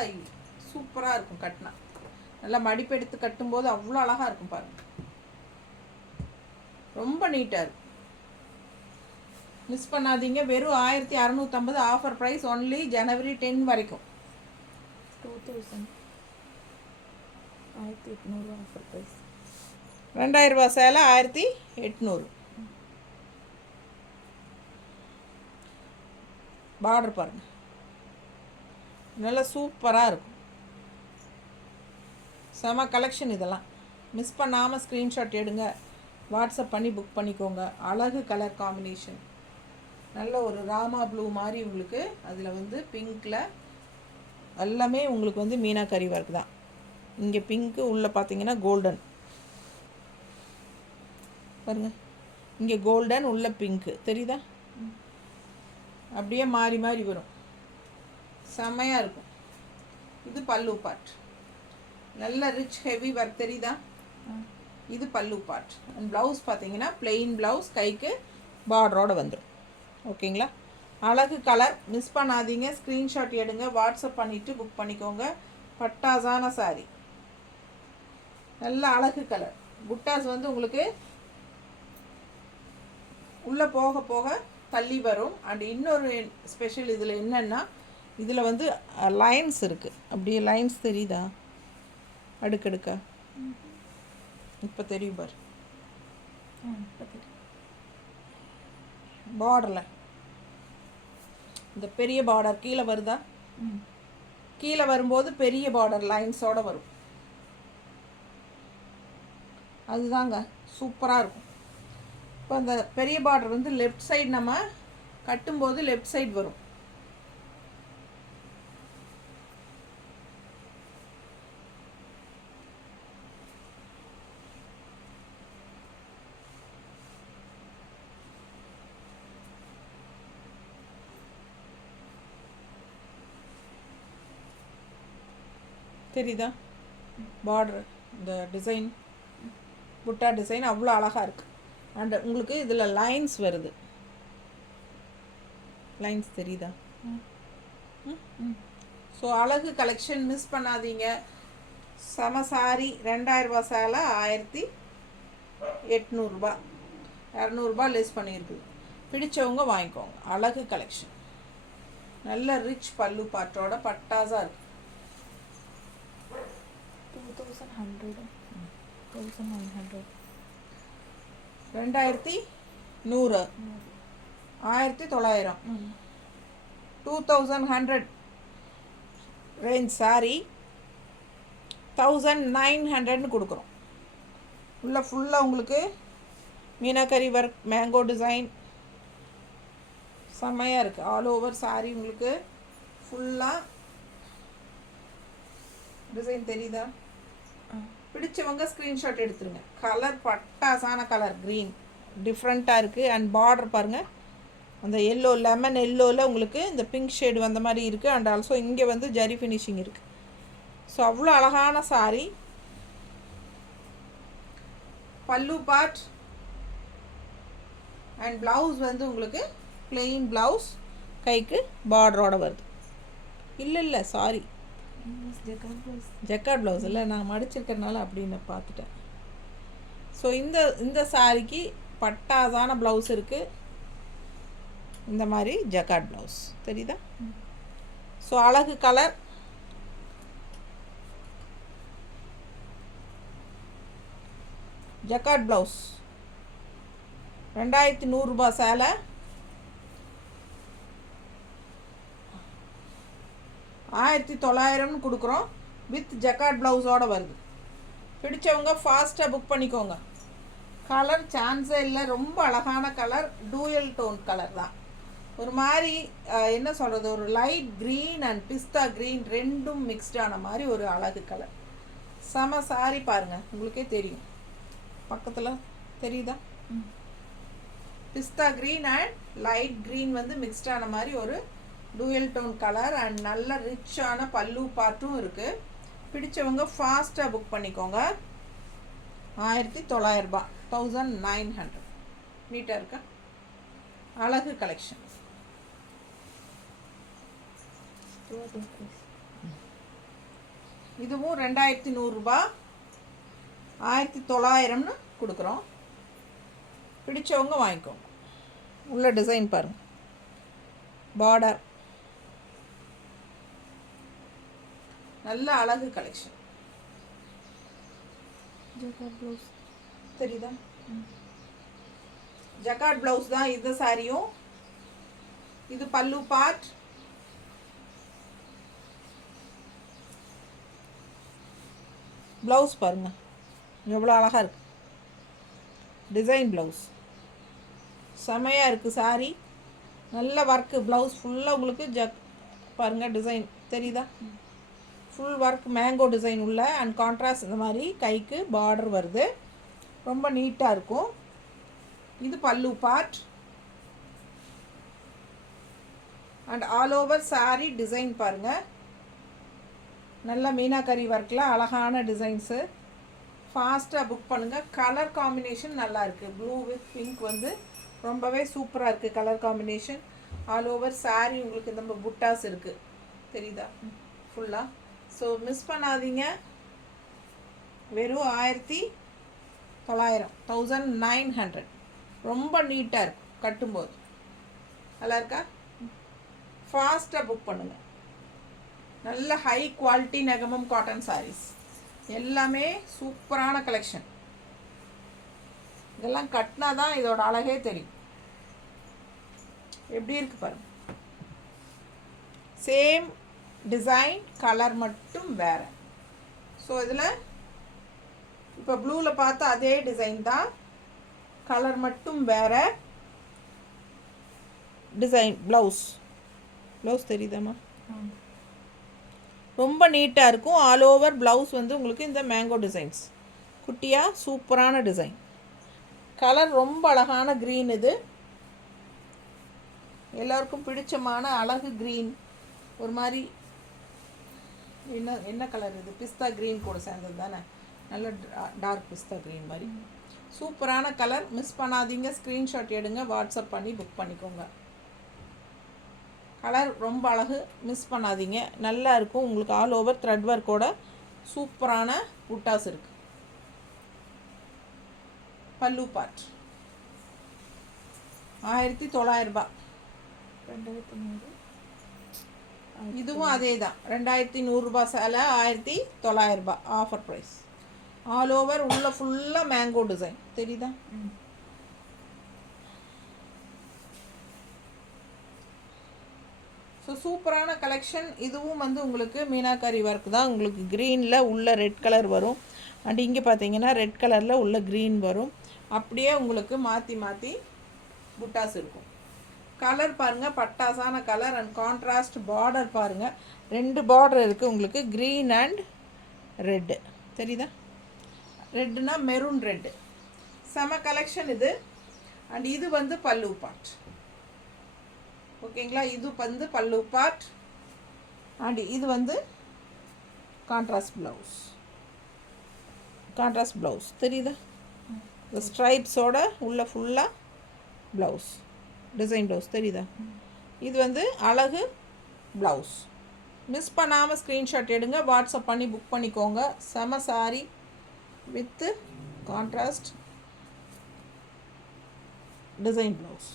சூப்பராக இருக்கும். கட்டினா நல்லா மடிப்பெடுத்து கட்டும்போது அவ்வளோ அழகாக இருக்கும் பாருங்கள். ரொம்ப நீட்டாக இருக்கும், மிஸ் பண்ணாதீங்க. வெறும் 1650 ஆஃபர் ப்ரைஸ், ஒன்லி ஜனவரி 10 வரைக்கும். 2000 1800 ஆஃபர் ப்ரைஸ். 2000 ரூபா சேலை 1800. பார்டர் பாருங்கள், நல்லா சூப்பராக இருக்கும். செம கலெக்ஷன் இதெல்லாம். மிஸ் பண்ணாமல் ஸ்க்ரீன்ஷாட் எடுங்க, வாட்ஸ்அப் பண்ணி புக் பண்ணிக்கோங்க. அழகு கலர் காம்பினேஷன், நல்ல ஒரு ராமா ப்ளூ மாதிரி உங்களுக்கு, அதில் வந்து பிங்க்கில் எல்லாமே உங்களுக்கு வந்து மீனாக்கரி ஒர்க் தான். இங்கே பிங்க்கு, உள்ளே பார்த்தீங்கன்னா கோல்டன் பாருங்கள், இங்கே கோல்டன், உள்ள பிங்க்கு, தெரியுதா? அப்படியே மாறி மாறி வரும், செம்மையாக இருக்கும். இது பல்லு பார்ட், நல்ல ரிச் ஹெவி ஒர்க், தெரியுதா? இது பல்லு பார்ட். அண்ட் ப்ளவுஸ் பார்த்தீங்கன்னா பிளெயின் ப்ளவுஸ், கைக்கு பார்டரோடு வந்துடும். ஓகேங்களா? அழகு கலர், மிஸ் பண்ணாதீங்க. ஸ்க்ரீன்ஷாட் எடுங்க, வாட்ஸ்அப் பண்ணிவிட்டு புக் பண்ணிக்கோங்க. பட்டாசான சாரி, நல்ல அழகு கலர். புட்டாஸ் வந்து உங்களுக்கு உள்ளே போக போக தள்ளி வரும். அண்ட் இன்னொரு ஸ்பெஷல் இதில் என்னென்னா, இதில் வந்து லைன்ஸ் இருக்குது. அப்படியே லைன்ஸ் தெரியுதா? அடுக்கடுக்கா இப்போ தெரியும் பாரு. பார்டரில் இந்த பெரிய பார்டர் கீழே வருதா? கீழே வரும்போது பெரிய பார்டர் லைன்ஸோடு வரும். அதுதாங்க சூப்பராக இருக்கும். இப்போ அந்த பெரிய பார்டர் வந்து லெஃப்ட் சைடு நம்ம கட்டும்போது லெஃப்ட் சைடு வரும். தெரியுதா? பார்டர், இந்த டிசைன், புட்டா டிசைன் அவ்வளோ அழகாக இருக்குது. அண்ட் உங்களுக்கு இதில் லைன்ஸ் வருது, லைன்ஸ் தெரியுதா? ஸோ அழகு கலெக்ஷன், மிஸ் பண்ணாதீங்க. செம சாரி, 2000 ரூபா சேலை 1800 ரூபா, 200 ரூபா லெஸ் பண்ணியிருக்குது. பிடிச்சவங்க வாங்கிக்கோங்க. அழகு கலெக்ஷன், நல்ல ரிச் பல்லு பாட்டோட பட்டாஸாக இருக்குது. 2100 1900 2100 1900 2100 ரேஞ்ச் சாரி 1900 கொடுக்குறோம். உள்ள ஃபுல்லாக உங்களுக்கு மீனாக்கரி ஒர்க், மேங்கோ டிசைன் செம்மையாக இருக்குது. ஆல் ஓவர் சாரி உங்களுக்கு ஃபுல்லாக டிசைன் தெரியுதா? பிடிச்சவங்க ஸ்க்ரீன்ஷாட் எடுத்துருங்க. கலர் பட்டாசான கலர், க்ரீன் டிஃப்ரெண்ட்டாக இருக்குது. அண்ட் பார்டர் பாருங்கள், அந்த எல்லோ, லெமன் எல்லோவில் உங்களுக்கு இந்த பிங்க் ஷேடு வந்த மாதிரி இருக்குது. அண்ட் ஆல்சோ இங்கே வந்து ஜரி ஃபினிஷிங் இருக்குது. ஸோ அவ்வளோ அழகான சாரி. பல்லு பார்ட் அண்ட் ப்ளவுஸ் வந்து உங்களுக்கு பிளெயின் ப்ளவுஸ், கைக்கு பார்டரோடு வருது. இல்லை சாரி, ஜக்கார்ட் ப்ளவுஸ் இல்லை, நான் மடிச்சிருக்கிறதுனால அப்படின்னு பார்த்துட்டேன். ஸோ இந்த சாரிக்கு பட்டாசான ப்ளவுஸ் இருக்குது, இந்த மாதிரி ஜக்கார்ட் ப்ளவுஸ், தெரியுதா? ஸோ அழகு கலர், ஜக்கார்ட் ப்ளவுஸ் 2100 ரூபா சேலை 1900 கொடுக்குறோம். வித் ஜக்கார்ட் ப்ளவுஸோடு வருது. பிடிச்சவங்க ஃபாஸ்ட்டாக புக் பண்ணிக்கோங்க. கலர் சான்ஸே இல்லை, ரொம்ப அழகான கலர், டூயல் டோன் கலர் தான். ஒரு மாதிரி என்ன சொல்கிறது, ஒரு light green and pista green ரெண்டும் மிக்ஸ்டான மாதிரி ஒரு அழகு கலர். செம சாரி பாருங்கள், உங்களுக்கே தெரியும். பக்கத்தில் தெரியுதா? பிஸ்தா க்ரீன் அண்ட் லைட் க்ரீன் வந்து மிக்ஸ்டான மாதிரி ஒரு டூயல் டோன் கலர் அண்ட் நல்ல ரிச்சான பல்லு பார்ட்டும் இருக்குது. பிடிச்சவங்க ஃபாஸ்ட்டாக புக் பண்ணிக்கோங்க. 1900 ரூபாய், 1900. நீட்டாக இருக்கா? அழகு கலெக்ஷன். இதுவும் 2100 ரூபாய், 1900ன்னு கொடுக்குறோம். பிடிச்சவங்க வாங்கிக்கோங்க. உள்ள டிசைன் பாருங்கள், பார்டர் நல்ல அழகு கலெக்ஷன். ப்ளவுஸ் தெரியுதா? ஜக்கார்ட் ப்ளவுஸ் தான் இந்த சாரியும். இது பல்லு பார்ட். ப்ளவுஸ் பாருங்க எவ்வளோ அழகாக இருக்கு. டிசைன் ப்ளவுஸ் செமையாக இருக்குது. சாரி நல்ல ஒர்க்கு. ப்ளவுஸ் ஃபுல்லாக உங்களுக்கு பாருங்கள் டிசைன் தெரியுதா? ஃபுல் ஒர்க் மேங்கோ டிசைன் உள்ள அண்ட் கான்ட்ராஸ்ட் இந்த மாதிரி கைக்கு பார்டர் வருது. ரொம்ப நீட்டாக இருக்கும். இது பல்லு part and all over sorry design பாருங்கள். நல்ல மீனாக்கரி ஒர்க்கில் அழகான டிசைன்ஸு. ஃபாஸ்ட்டாக புக் பண்ணுங்கள். கலர் காம்பினேஷன் நல்லா இருக்குது. ப்ளூ வித் பிங்க் வந்து ரொம்பவே சூப்பராக இருக்குது colour combination. All over sorry உங்களுக்கு இந்த புட்டாஸ் இருக்குது தெரியுதா ஃபுல்லாக. ஸோ மிஸ் பண்ணாதீங்க. வெறும் 1900, 1900. ரொம்ப நீட்டாக இருக்கும் கட்டும்போது. நல்லா இருக்கா? ஃபாஸ்ட்டாக புக் பண்ணுங்கள். நல்ல high quality Negamam cotton saris எல்லாமே சூப்பரான கலெக்ஷன். இதெல்லாம் கட்டினா தான் இதோட அழகே தெரியும். எப்படி இருக்கு பாருங்க. சேம் டிசைன், கலர் மட்டும் வேறு. ஸோ இதில் இப்போ ப்ளூவில் பார்த்த அதே டிசைன் தான், கலர் மட்டும் வேறு. டிசைன் ப்ளவுஸ் தெரியுதாம்மா? ரொம்ப நீட்டாக இருக்கும். ஆல் ஓவர் ப்ளவுஸ் வந்து உங்களுக்கு இந்த மேங்கோ டிசைன்ஸ் குட்டியாக சூப்பரான டிசைன். கலர் ரொம்ப அழகான க்ரீன். இது எல்லாருக்கும் பிடிச்சமான அழகு க்ரீன். ஒரு மாதிரி என்ன கலர் இது? பிஸ்தா க்ரீன் கூட சேர்ந்தது தானே. நல்ல டார்க் பிஸ்தா க்ரீன் மாதிரி சூப்பரான கலர். மிஸ் பண்ணாதீங்க. ஸ்க்ரீன்ஷாட் எடுங்க, வாட்ஸ்அப் பண்ணி புக் பண்ணிக்கோங்க. கலர் ரொம்ப அழகு, மிஸ் பண்ணாதீங்க. நல்லா இருக்கும் உங்களுக்கு. ஆல் ஓவர் த்ரெட் ஒர்க்கோட சூப்பரான புட்டாஸ் இருக்குது. பல்லு பார்ட் 1900 ரூபாய். 2100. இதுவும் அதே தான் 2100 ரூபாய் சேலை, 1900 ரூபாய் ஆஃபர் ப்ரைஸ். ஆல் ஓவர் உள்ள ஃபுல்லாக மேங்கோ டிசைன் தெரியுதா? ஸோ சூப்பரான கலெக்ஷன். இதுவும் வந்து உங்களுக்கு மீனாக்கரி ஒர்க் தான். உங்களுக்கு க்ரீனில் உள்ள ரெட் கலர் வரும். அண்ட் இங்கே பார்த்தீங்கன்னா ரெட் கலரில் உள்ள க்ரீன் வரும். அப்படியே உங்களுக்கு மாற்றி மாற்றி புட்டாஸ் இருக்கும். கலர் பாருங்கள், பட்டாசான கலர் அண்ட் கான்ட்ராஸ்ட் பார்டர் பாருங்கள். 2 பார்டர் இருக்குது உங்களுக்கு, க்ரீன் அண்ட் ரெட்டு தெரியுதா? ரெட்டுனா மெரூன் ரெட்டு. செம கலெக்ஷன் இது. அண்ட் இது வந்து பல்லு பார்ட். ஓகேங்களா? இது வந்து பல்லு பார்ட் அண்ட் இது வந்து கான்ட்ராஸ்ட் ப்ளவுஸ் தெரியுதா? இந்த ஸ்ட்ரைப்ஸோட உள்ள ஃபுல்லாக ப்ளவுஸ், டிசைன் ப்ளவுஸ் தெரியுதா? இது வந்து அழகு ப்ளவுஸ். மிஸ் பண்ணாமல் ஸ்க்ரீன்ஷாட் எடுங்க, வாட்ஸ்அப் பண்ணி புக் பண்ணிக்கோங்க. செம sorry with contrast design blouse.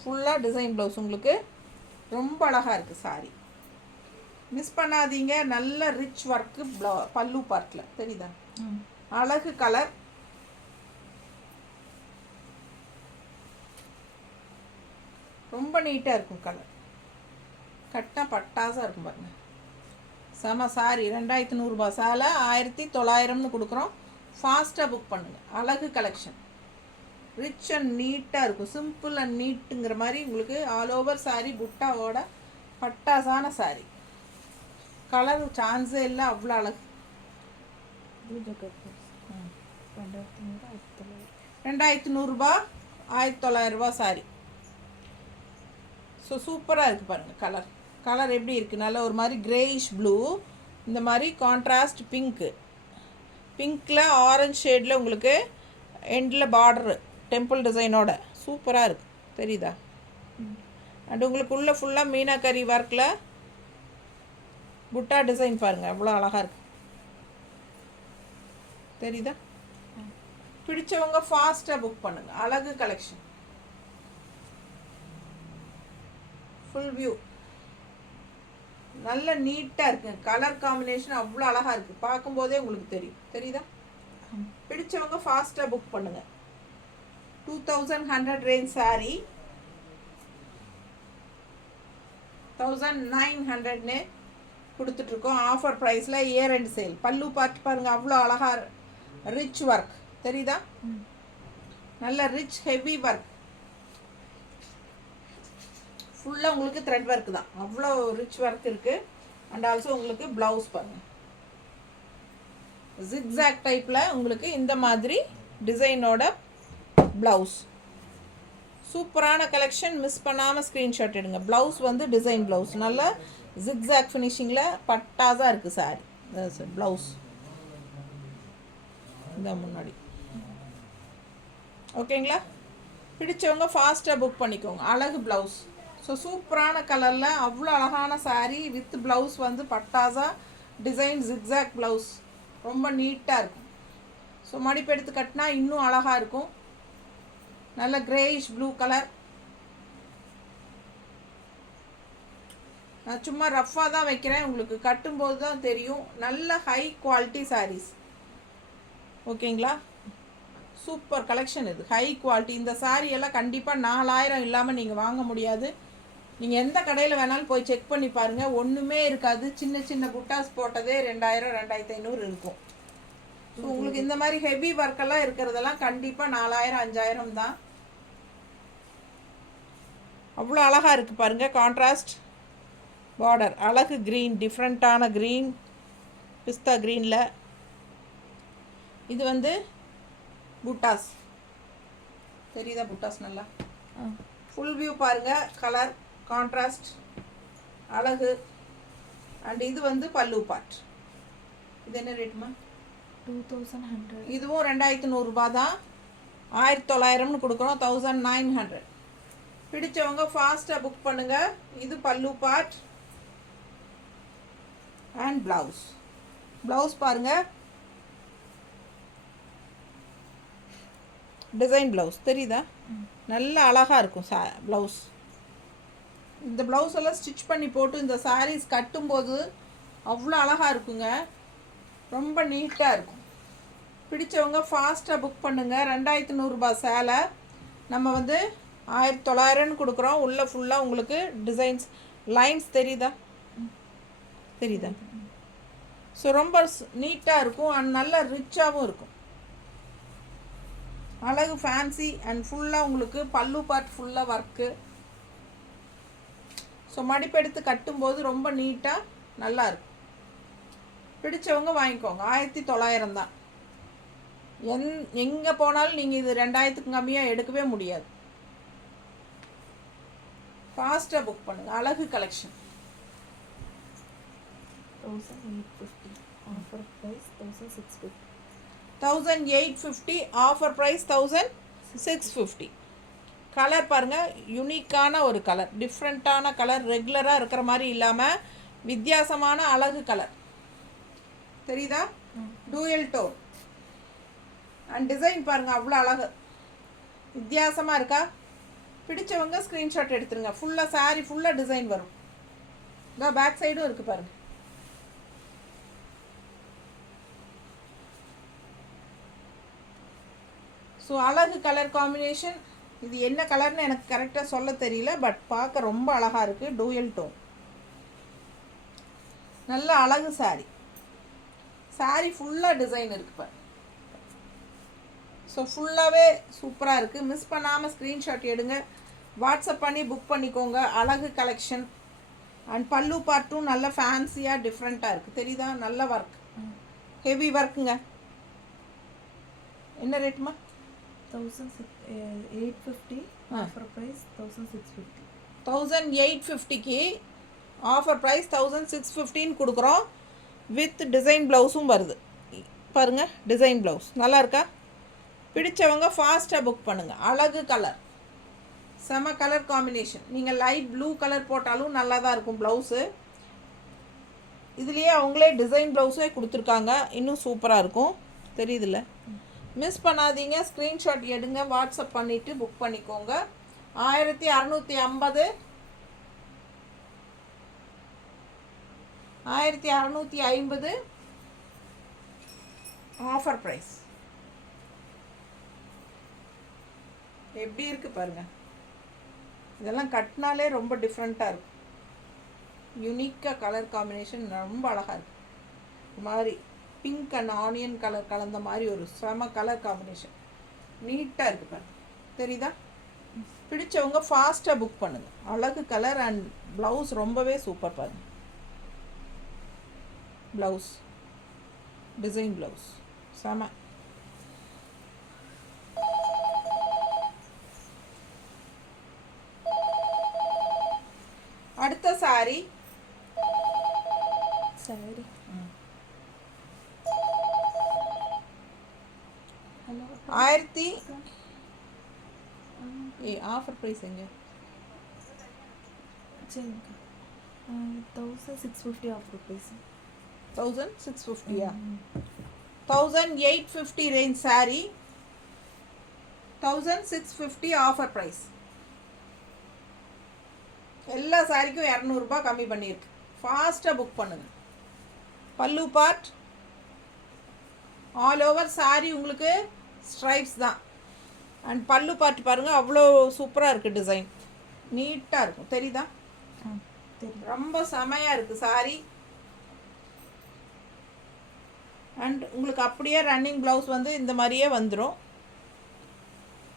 ஃபுல்லாக டிசைன் ப்ளவுஸ் உங்களுக்கு ரொம்ப அழகாக இருக்குது சாரி. மிஸ் பண்ணாதீங்க. நல்ல ரிச் ஒர்க்கு பல்லு பார்ட்டில் தெரியுதா? அழகு கலர். ரொம்ப நீட்டாக இருக்கும் கலர். கட்டா பட்டாசாக இருக்கும் பாருங்கள். செம சாரி. 2100 ரூபாய் சேலை 1900ன்னு கொடுக்குறோம். ஃபாஸ்ட்டாக புக் பண்ணுங்கள். அழகு கலெக்ஷன். ரிச் அண்ட் நீட்டாக இருக்கும். சிம்பிள் அண்ட் நீட்டுங்கிற மாதிரி உங்களுக்கு ஆல் ஓவர் சாரீ புட்டாவோட பட்டாசான சாரீ. கலர் சான்ஸே இல்லை, அவ்வளோ அழகு. இது ஜக்கட் ப்ளவுஸ் 2100 2100 1900 சாரீ. ஸோ சூப்பராக இருக்குது பாருங்கள். கலர் எப்படி இருக்குது, நல்ல ஒரு மாதிரி கிரேயிஷ் ப்ளூ, இந்த மாதிரி கான்ட்ராஸ்ட் பிங்க்கில் ஆரஞ்ச் ஷேடில் உங்களுக்கு எண்டில் பார்டரு டெம்பிள் டிசைனோட சூப்பராக இருக்குது. தெரியுதா? அண்ட் உங்களுக்கு உள்ள ஃபுல்லாக மீனாக்கரி ஒர்க்கில் புட்டா டிசைன் பாருங்கள், எவ்வளோ அழகாக இருக்குது. தெரியுதா? பிடிச்சவங்க ஃபாஸ்ட்டாக புக் பண்ணுங்கள். அழகு கலெக்ஷன், ஃபுல் வியூ, நல்ல நீட்டாக இருக்குங்க. கலர் காம்பினேஷன் அவ்வளோ அழகாக இருக்குது, பார்க்கும்போதே உங்களுக்கு தெரியும். தெரியுதா? பிடிச்சவங்க ஃபாஸ்ட்டாக புக் பண்ணுங்கள். 2100 ரேஞ்ச் சாரீ 1900ன்னு கொடுத்துட்ருக்கோம் ஆஃபர் ப்ரைஸில். Year and sale. பல்லு பார்த்து பாருங்கள், அவ்வளோ அழகாக ரிச் ஒர்க். தெரியுதா? நல்ல ரிச் ஹெவி ஒர்க், ஃபுல்லாக உங்களுக்கு த்ரெட் ஒர்க் தான், அவ்வளோ ரிச் ஒர்க் இருக்குது. அண்ட் ஆல்சோ உங்களுக்கு ப்ளவுஸ் பாருங்கள், ஜிக்ஸாக் டைப்பில் உங்களுக்கு இந்த மாதிரி டிசைனோட ப்ளவுஸ். சூப்பரான கலெக்ஷன், மிஸ் பண்ணாமல் ஸ்க்ரீன்ஷாட் எடுங்க. ப்ளவுஸ் வந்து டிசைன் ப்ளவுஸ், நல்ல ஜிக்ஸாக் ஃபினிஷிங்கில் பட்டாஸாக இருக்குது சாரி. ப்ளவுஸ் இந்த முன்னாடி. ஓகேங்களா? பிடிச்சவங்க ஃபாஸ்ட்டாக புக் பண்ணிக்கோங்க. அழகு ப்ளவுஸ். ஸோ சூப்பரான கலரில் அவ்வளோ அழகான சாரீ வித் ப்ளவுஸ் வந்து பட்டாஸாக டிசைன் ஜிக்ஸாக் ப்ளவுஸ், ரொம்ப நீட்டாக இருக்கும். ஸோ மடிப்பு எடுத்து கட்டினா இன்னும் அழகாக இருக்கும். நல்ல கிரேயிஷ் ப்ளூ கலர். நான் சும்மா ரஃப்பாக தான் வைக்கிறேன், உங்களுக்கு கட்டும்போது தான் தெரியும். நல்ல ஹை குவாலிட்டி சாரீஸ். ஓகேங்களா? சூப்பர் கலெக்ஷன் இது, ஹை குவாலிட்டி. இந்த சாரீ எல்லாம் கண்டிப்பாக 4000 இல்லாமல் நீங்கள் வாங்க முடியாது. நீங்கள் எந்த கடையில் வேணாலும் போய் செக் பண்ணி பாருங்கள், ஒன்றுமே இருக்காது. சின்ன சின்ன புட்டாஸ் போட்டதே 2000 2500 இருக்கும். ஸோ உங்களுக்கு இந்த மாதிரி ஹெவி ஒர்க்கெல்லாம் இருக்கிறதெல்லாம் கண்டிப்பாக 4000 5000 தான். அவ்வளோ அழகாக இருக்குது பாருங்கள். கான்ட்ராஸ்ட் பார்டர், அழகு க்ரீன், டிஃப்ரெண்ட்டான க்ரீன், பிஸ்தா க்ரீனில். இது வந்து புட்டாஸ். தெரியுதா புட்டாஸ்? நல்லா ஃபுல் வியூ பாருங்கள். கலர் கான்ட்ராஸ்ட் அழகு. அண்ட் இது வந்து பல்லு பார்ட். இது என்ன ரேட்டுமா? 2100. இதுவும் 2100 தான். 1900ன்னு கொடுக்குறோம். 1900. பிடிச்சவங்க ஃபாஸ்ட்டாக புக் பண்ணுங்கள். இது பல்லு பார்ட் அண்ட் ப்ளவுஸ். ப்ளவுஸ் பாருங்கள், டிசைன் ப்ளவுஸ். தெரியுதா? நல்ல அழகாக இருக்கும் ப்ளவுஸ். இந்த ப்ளவுஸ் எல்லாம் ஸ்டிச் பண்ணி போட்டு இந்த சாரீஸ் கட்டும்போது அவ்வளோ அழகாக இருக்குங்க, ரொம்ப நீட்டாக இருக்கும். பிடிச்சவங்க ஃபாஸ்ட்டாக புக் பண்ணுங்கள். 2100 சேலை நம்ம வந்து 1900ன்னு கொடுக்குறோம். உள்ளே ஃபுல்லாக உங்களுக்கு டிசைன்ஸ் லைன்ஸ் தெரியுதா? தெரியுதா? ஸோ ரொம்ப நீட்டாக இருக்கும் அண்ட் நல்ல ரிச்சாகவும் இருக்கும். அழகு ஃபேன்சி அண்ட் ஃபுல்லாக உங்களுக்கு பல்லு பார்ட் ஃபுல்லாக ஒர்க்கு. ஸோ மடிப்பெடுத்து கட்டும்போது ரொம்ப நீட்டாக நல்லாயிருக்கும். பிடிச்சவங்க வாங்கிக்கோங்க. 1900 தான். எங்கே போனாலும் நீங்கள் இது 2000க்கு கம்மியாக எடுக்கவே முடியாது. ஃபாஸ்ட்டாக புக் பண்ணுங்கள். அழகு collection. 1850 offer price 1650. 1850 offer price 1650. Colour பாருங்கள், யூனிக்கான ஒரு கலர், டிஃப்ரெண்ட்டான கலர், ரெகுலராக இருக்கிற மாதிரி இல்லாமல் வித்தியாசமான அழகு கலர். தெரியுதா? டூயல் டோன் அண்ட் டிசைன் பாருங்கள், அவ்வளோ அழகு வித்தியாசமாக இருக்கா? பிடிச்சவங்க ஸ்க்ரீன்ஷாட் எடுத்துருங்க. ஃபுல்லாக சாரீ ஃபுல்லாக டிசைன் வரும். இதான் பேக் சைடும் இருக்குது பாருங்கள். ஸோ அழகு கலர் காம்பினேஷன். இது என்ன கலர்னு எனக்கு கரெக்டாக சொல்ல தெரியல, பட் பார்க்க ரொம்ப அழகாக இருக்குது. டூயல் டோன், நல்ல அழகு சாரீ. சாரீ ஃபுல்லாக டிசைன் இருக்கு பாரு. ஸோ ஃபுல்லாகவே சூப்பராக இருக்குது. மிஸ் பண்ணாமல் ஸ்க்ரீன்ஷாட் எடுங்க, வாட்ஸ்அப் பண்ணி புக் பண்ணிக்கோங்க. அழகு கலெக்ஷன். அண்ட் பல்லு பார்ட்டும் நல்ல ஃபேன்சியாக டிஃப்ரெண்ட்டாக இருக்குது. தெரியுதா? நல்ல ஒர்க், ஹெவி ஒர்க்குங்க. என்ன ரேட்டுமா? 1850. Offer price 1650. 1850க்கு ஆஃபர் ப்ரைஸ் 1615 கொடுக்குறோம். வித் டிசைன் ப்ளவுஸும் வருது. பாருங்கள், டிசைன் ப்ளவுஸ் நல்லா இருக்கா? பிடிச்சவங்க ஃபாஸ்ட்டாக புக் பண்ணுங்கள். அழகு கலர், செம கலர் காம்பினேஷன். நீங்கள் லைட் ப்ளூ கலர் போட்டாலும் நல்லா தான் இருக்கும் ப்ளவுஸு. இதுலேயே அவங்களே டிசைன் ப்ளவுஸே கொடுத்துருக்காங்க, இன்னும் சூப்பராக இருக்கும். தெரியுதுல்ல? மிஸ் பண்ணாதீங்க, ஸ்க்ரீன்ஷாட் எடுங்க, வாட்ஸ்அப் பண்ணிவிட்டு புக் பண்ணிக்கோங்க. 1650, 1650 ஆஃபர் ப்ரைஸ். எப்படி இருக்குது பாருங்கள். இதெல்லாம் கட்டினாலே ரொம்ப டிஃப்ரெண்ட்டாக இருக்கும். யூனிக்காக கலர் காம்பினேஷன் ரொம்ப அழகாக இருக்குது. ஒரு மாதிரி பிங்க் அண்ட் ஆனியன் கலர் கலந்த மாதிரி ஒரு செம கலர் காம்பினேஷன். நீட்டாக இருக்குது பாருங்க. தெரியுதா? பிடிச்சவங்க ஃபாஸ்ட்டாக புக் பண்ணுங்கள். அழகு கலர் அண்ட் ப்ளவுஸ் ரொம்பவே சூப்பர் பாருங்கள். ப்ளவுஸ் டிசைன் ப்ளவுஸ் செம. அடுத்த சாரி 1000 ஆஃபர் ப்ரைஸ் எங்க? 1650 ஆஃபர் ப்ரைஸ். 1650யா? 1850 ரேஞ்ச் சாரி, 1650 ஆஃபர் ப்ரைஸ். எல்லா சாரிக்கும் 200 ரூபாய் கம்மி பண்ணியிருக்கு. ஃபாஸ்ட்டாக புக் பண்ணுங்கள். பல்லு பார்ட் ஆல் ஓவர் சாரி உங்களுக்கு ஸ்ட்ரைப்ஸ் தான். அண்ட் பல்லு பார்ட் பாருங்கள், அவ்வளோ சூப்பராக இருக்குது. டிசைன் நீட்டாக இருக்கும். தெரியுதா? ரொம்ப செமையாக இருக்குது சாரி. அண்ட் உங்களுக்கு அப்படியே ரன்னிங் ப்ளவுஸ் வந்து இந்த மாதிரியே வந்துடும்.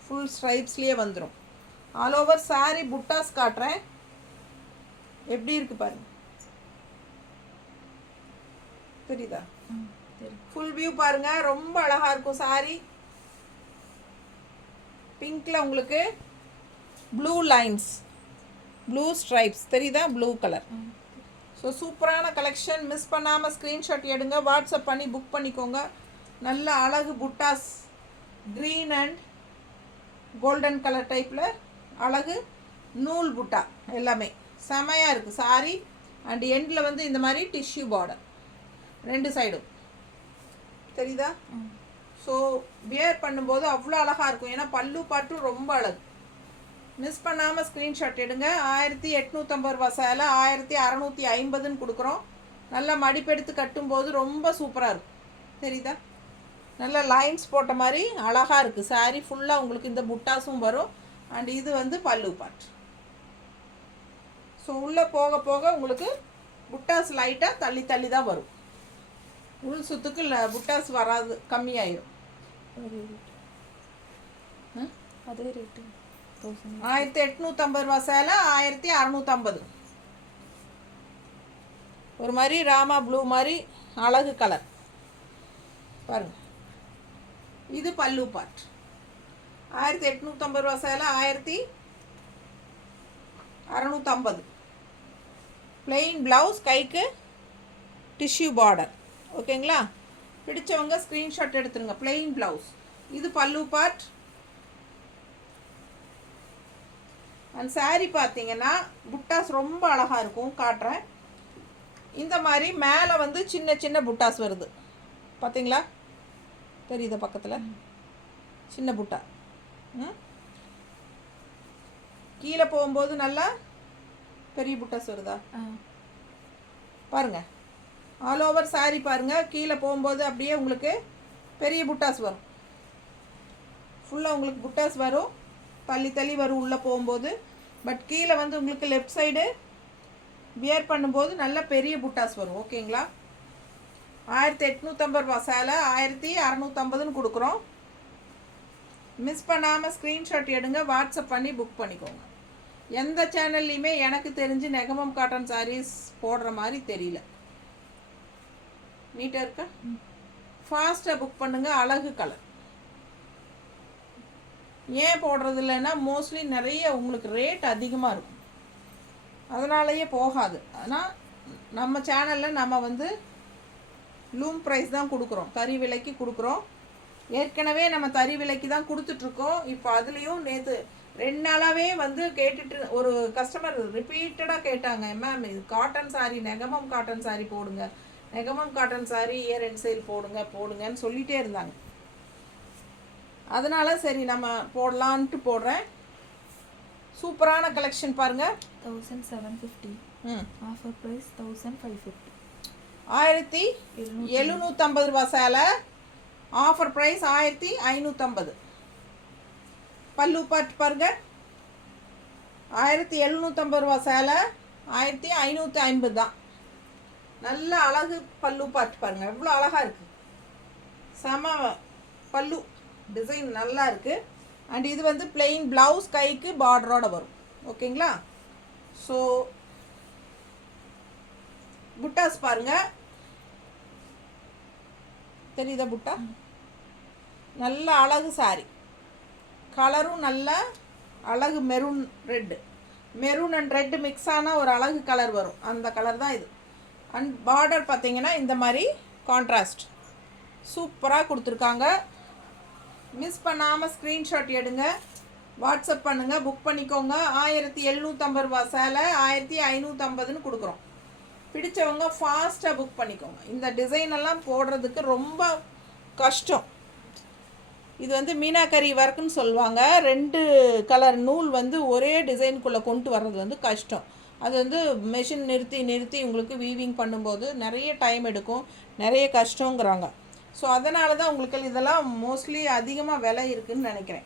ஃபுல் ஸ்ட்ரைப்ஸ்லேயே வந்துடும். ஆல் ஓவர் சாரி புட்டாஸ் காட்டுறேன், எப்படி இருக்கு பாருங்க. தெரியுதா? ஃபுல் வியூ பாருங்க, ரொம்ப அழகா இருக்கும் சாரி. பிங்க்ல உங்களுக்கு ப்ளூ லைன்ஸ், ப்ளூ ஸ்ட்ரைப்ஸ். தெரியுதா? Blue colour. ஸோ சூப்பரான கலெக்ஷன். மிஸ் பண்ணாமல் ஸ்க்ரீன்ஷாட் எடுங்க, வாட்ஸ்அப் பண்ணி புக் பண்ணிக்கோங்க. நல்ல அழகு புட்டாஸ், க்ரீன் அண்ட் கோல்டன் கலர் டைப்பில் அழகு நூல் புட்டா எல்லாமே செமையாக இருக்குது சாரி. அண்ட் எண்டில் வந்து இந்த மாதிரி டிஷ்யூ பார்டர் 2 சைடும். தெரியுதா? ஸோ வியர் பண்ணும்போது அவ்வளோ அழகாக இருக்கும். ஏன்னா பல்லு பாட்டும் ரொம்ப அழகு. மிஸ் பண்ணாமல் ஸ்க்ரீன்ஷாட் எடுங்க. 1850 ரூபா சேலை 1650ன்னு கொடுக்குறோம். நல்லா மடிப்பெடுத்து கட்டும்போது ரொம்ப சூப்பராக இருக்கும். தெரியுதா? நல்ல லைன்ஸ் போட்ட மாதிரி அழகாக இருக்குது சாரி. ஃபுல்லாக உங்களுக்கு இந்த புட்டாஸும் வரும். அண்ட் இது வந்து பல்லு பாட். ஸோ உள்ளே போக போக உங்களுக்கு புட்டாஸ் லைட்டாக தள்ளி தள்ளி தான் வரும். உள் சுத்துக்கு புட்டாஸ் வராது, கம்மியாயிடும். அதே ரேட்டு 1850 ரூபா சேலை 1650. ஒரு மாதிரி ராமா ப்ளூ மாதிரி அழகு கலர் பாருங்க. இது பல்லு பார்ட். 1850 ரூபா சேலை 1650. பிளெயின் ப்ளவுஸ், கைக்கு டிஷ்யூ பார்டர். ஓகேங்களா? பிடிச்சவங்க ஸ்க்ரீன்ஷாட் எடுத்துருங்க. Plain blouse. இது பல்லு பார்ட். அண்ட் சாரீ பார்த்தீங்கன்னா புட்டாஸ் ரொம்ப அழகாக இருக்கும். காட்டுறேன். இந்த மாதிரி மேலே வந்து சின்ன சின்ன புட்டாஸ் வருது. பார்த்தீங்களா? தெரியுதா? பக்கத்தில் சின்ன புட்டா. கீழே போகும்போது நல்லா பெரிய புட்டாஸ் வருதா பாருங்கள். ஆல் ஓவர் சாரீ பாருங்கள். கீழே போகும்போது அப்படியே உங்களுக்கு பெரிய புட்டாஸ் வரும். ஃபுல்லாக உங்களுக்கு புட்டாஸ் வரும், தள்ளி தள்ளி வரும் உள்ளே போகும்போது. பட் கீழே வந்து உங்களுக்கு லெஃப்ட் சைடு வியர் பண்ணும்போது நல்ல பெரிய புட்டாஸ் வரும். ஓகேங்களா? 1850 ரூபா சேலை 1650ன்னு கொடுக்குறோம். மிஸ் பண்ணாமல் ஸ்க்ரீன்ஷாட் எடுங்க, வாட்ஸ்அப் பண்ணி புக் பண்ணிக்கோங்க. எந்த சேனல்லையுமே எனக்கு தெரிஞ்சு நெகமம் காட்டன் சாரீஸ் போடுற மாதிரி தெரியல. நீட்டாக இருக்கா? ஃபாஸ்ட்டாக புக் பண்ணுங்கள். அழகு கலர். ஏன் போடுறது இல்லைன்னா மோஸ்ட்லி நிறைய உங்களுக்கு ரேட் அதிகமாக இருக்கும், அதனாலேயே போகாது. ஆனால் நம்ம சேனலில் நம்ம வந்து லூம் ப்ரைஸ் தான் கொடுக்குறோம், தறி விலைக்கு கொடுக்குறோம். ஏற்கனவே நம்ம தறி விலைக்கு தான் கொடுத்துட்ருக்கோம். இப்போ அதுலேயும் நேற்று 2 நாளாகவே வந்து கேட்டுட்டு ஒரு கஸ்டமர் ரிப்பீட்டடாக கேட்டாங்க, மேம் இது காட்டன் சாரீ, நெகமம் காட்டன் சாரீ போடுங்க, Negamam cotton sari year end sale போடுங்கன்னு சொல்லிகிட்டே இருந்தாங்க. அதனால் சரி நம்ம போடலான்ட்டு போடுறேன். சூப்பரான கலெக்ஷன் பாருங்கள். 1750. Offer price 1550. 1750 ரூபா சேலை. Offer price 1550. பல்லு பாட்டு பாருங்க. 1750 ரூபா சேலை 1550 தான். நல்ல அழகு பல்லு பாட்டு பாருங்க, எவ்வளோ அழகாக இருக்குது. செம பல்லு டிசைன் நல்லா இருக்குது. அண்ட் இது வந்து பிளெயின் ப்ளவுஸ், கைக்கு பார்டரோட வரும். ஓகேங்களா? ஸோ புட்டாஸ் பாருங்க, தெரியுதா புட்டா? நல்ல அழகு சாரி. கலரும் நல்ல அழகு maroon red, maroon and red mix ஆன ஒரு அழகு கலர் வரும், அந்த கலர் தான் இது. அண்ட் பார்டர் பார்த்தீங்கன்னா இந்த மாதிரி கான்ட்ராஸ்ட் சூப்பராக கொடுத்துருக்காங்க. மிஸ் பண்ணாமல் ஸ்க்ரீன்ஷாட் எடுங்க, வாட்ஸ்அப் பண்ணுங்கள், புக் பண்ணிக்கோங்க. 1750 ரூபா சேலை 1550ன்னு கொடுக்குறோம். பிடிச்சவங்க ஃபாஸ்ட்டாக புக் பண்ணிக்கோங்க. இந்த டிசைன் எல்லாம் போடுறதுக்கு ரொம்ப கஷ்டம். இது வந்து மீனாக்கரி ஒர்க்குன்னு சொல்லுவாங்க. 2 கலர் நூல் வந்து ஒரே டிசைனுக்குள்ளே கொண்டு வர்றது வந்து கஷ்டம். அது வந்து மெஷின் நிறுத்தி உங்களுக்கு வீவிங் பண்ணும்போது நிறைய டைம் எடுக்கும், நிறைய கஷ்டங்கிறாங்க. ஸோ அதனால தான் உங்களுக்கு இதெல்லாம் மோஸ்ட்லி அதிகமாக விலை இருக்குதுன்னு நினைக்கிறேன்.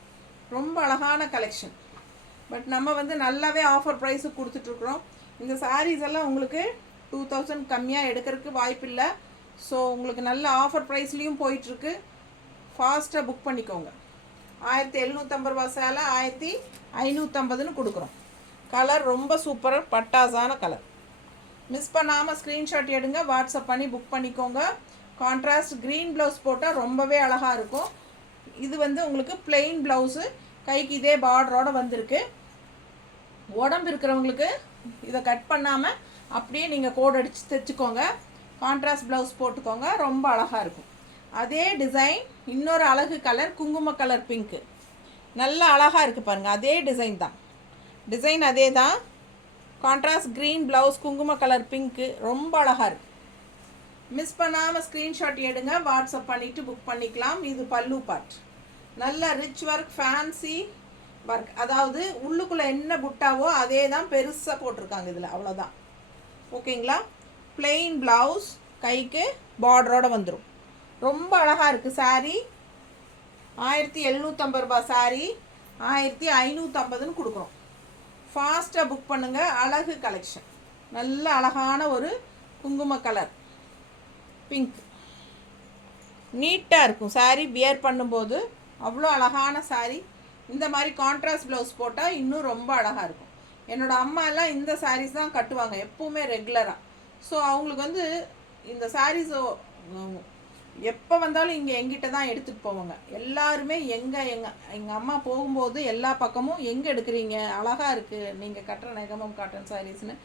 ரொம்ப அழகான கலெக்ஷன். பட் நம்ம வந்து நல்லாவே ஆஃபர் ப்ரைஸுக்கு கொடுத்துட்ருக்குறோம். இந்த சாரீஸ் எல்லாம் உங்களுக்கு 2000 கம்மியாக எடுக்கிறதுக்கு வாய்ப்பு இல்லை. ஸோ உங்களுக்கு நல்ல ஆஃபர் ப்ரைஸ்லேயும் போயிட்டுருக்கு. ஃபாஸ்ட்டாக புக் பண்ணிக்கோங்க. 1750 ரூபா சேலை 1550ன்னு கொடுக்குறோம். கலர் ரொம்ப சூப்பராக பட்டாசான கலர். மிஸ் பண்ணாமல் ஸ்க்ரீன்ஷாட் எடுங்க, வாட்ஸ்அப் பண்ணி புக் பண்ணிக்கோங்க. கான்ட்ராஸ்ட் க்ரீன் ப்ளவுஸ் போட்டால் ரொம்பவே அழகாக இருக்கும். இது வந்து உங்களுக்கு பிளெயின் ப்ளவுஸு, கைக்கு இதே பார்டரோடு வந்திருக்கு. உடம்பு இருக்கிறவங்களுக்கு இதை கட் பண்ணாமல் அப்படியே நீங்கள் கோட் அடித்து தைச்சிக்கோங்க. கான்ட்ராஸ்ட் ப்ளவுஸ் போட்டுக்கோங்க, ரொம்ப அழகாக இருக்கும். அதே டிசைன் இன்னொரு அழகு கலர், குங்கும கலர் பிங்க்கு, நல்ல அழகாக இருக்குது பாருங்கள். அதே டிசைன் தான், டிசைன் அதே தான். கான்ட்ராஸ்ட் க்ரீன் ப்ளவுஸ், குங்கும கலர் பிங்க்கு, ரொம்ப அழகாக இருக்குது. மிஸ் பண்ணாமல் ஸ்க்ரீன்ஷாட் எடுங்க, வாட்ஸ்அப் பண்ணிவிட்டு புக் பண்ணிக்கலாம். இது பல்லு பார்ட், நல்ல ரிச் ஒர்க், ஃபேன்சி ஒர்க். அதாவது உள்ளுக்குள்ளே என்ன புட்டாவோ அதே தான் பெருசாக போட்டிருக்காங்க இதில், அவ்வளோதான். ஓகேங்களா? பிளெயின் ப்ளவுஸ், கைக்கு பார்டரோடு வந்துடும். ரொம்ப அழகாக இருக்குது சாரீ. 1750 ரூபா சாரீ 1550ன்னு கொடுக்குறோம். ஃபாஸ்ட்டாக புக் பண்ணுங்கள். அழகு கலெக்ஷன், நல்ல அழகான ஒரு குங்கும கலர் பிங்க், நீட்டாக இருக்கும் சாரீ. வியர் பண்ணும்போது அவ்வளோ அழகான சாரீ. இந்த மாதிரி கான்ட்ராஸ்ட் ப்ளவுஸ் போட்டால் இன்னும் ரொம்ப அழகாக இருக்கும். என்னோடய அம்மா எல்லாம் இந்த சாரீஸ் தான் கட்டுவாங்க எப்போவுமே ரெகுலராக. ஸோ அவங்களுக்கு வந்து இந்த சாரீஸோ எப்போ வந்தாலும் இங்கே எங்கிட்ட தான் எடுத்துகிட்டு போவாங்க எல்லாருமே. எங்கள் அம்மா போகும்போது எல்லா பக்கமும் எங்கே எடுக்கிறீங்க, அழகாக இருக்குது நீங்கள் கட்டுற நெகமம் காட்டன் சாரீஸ்னு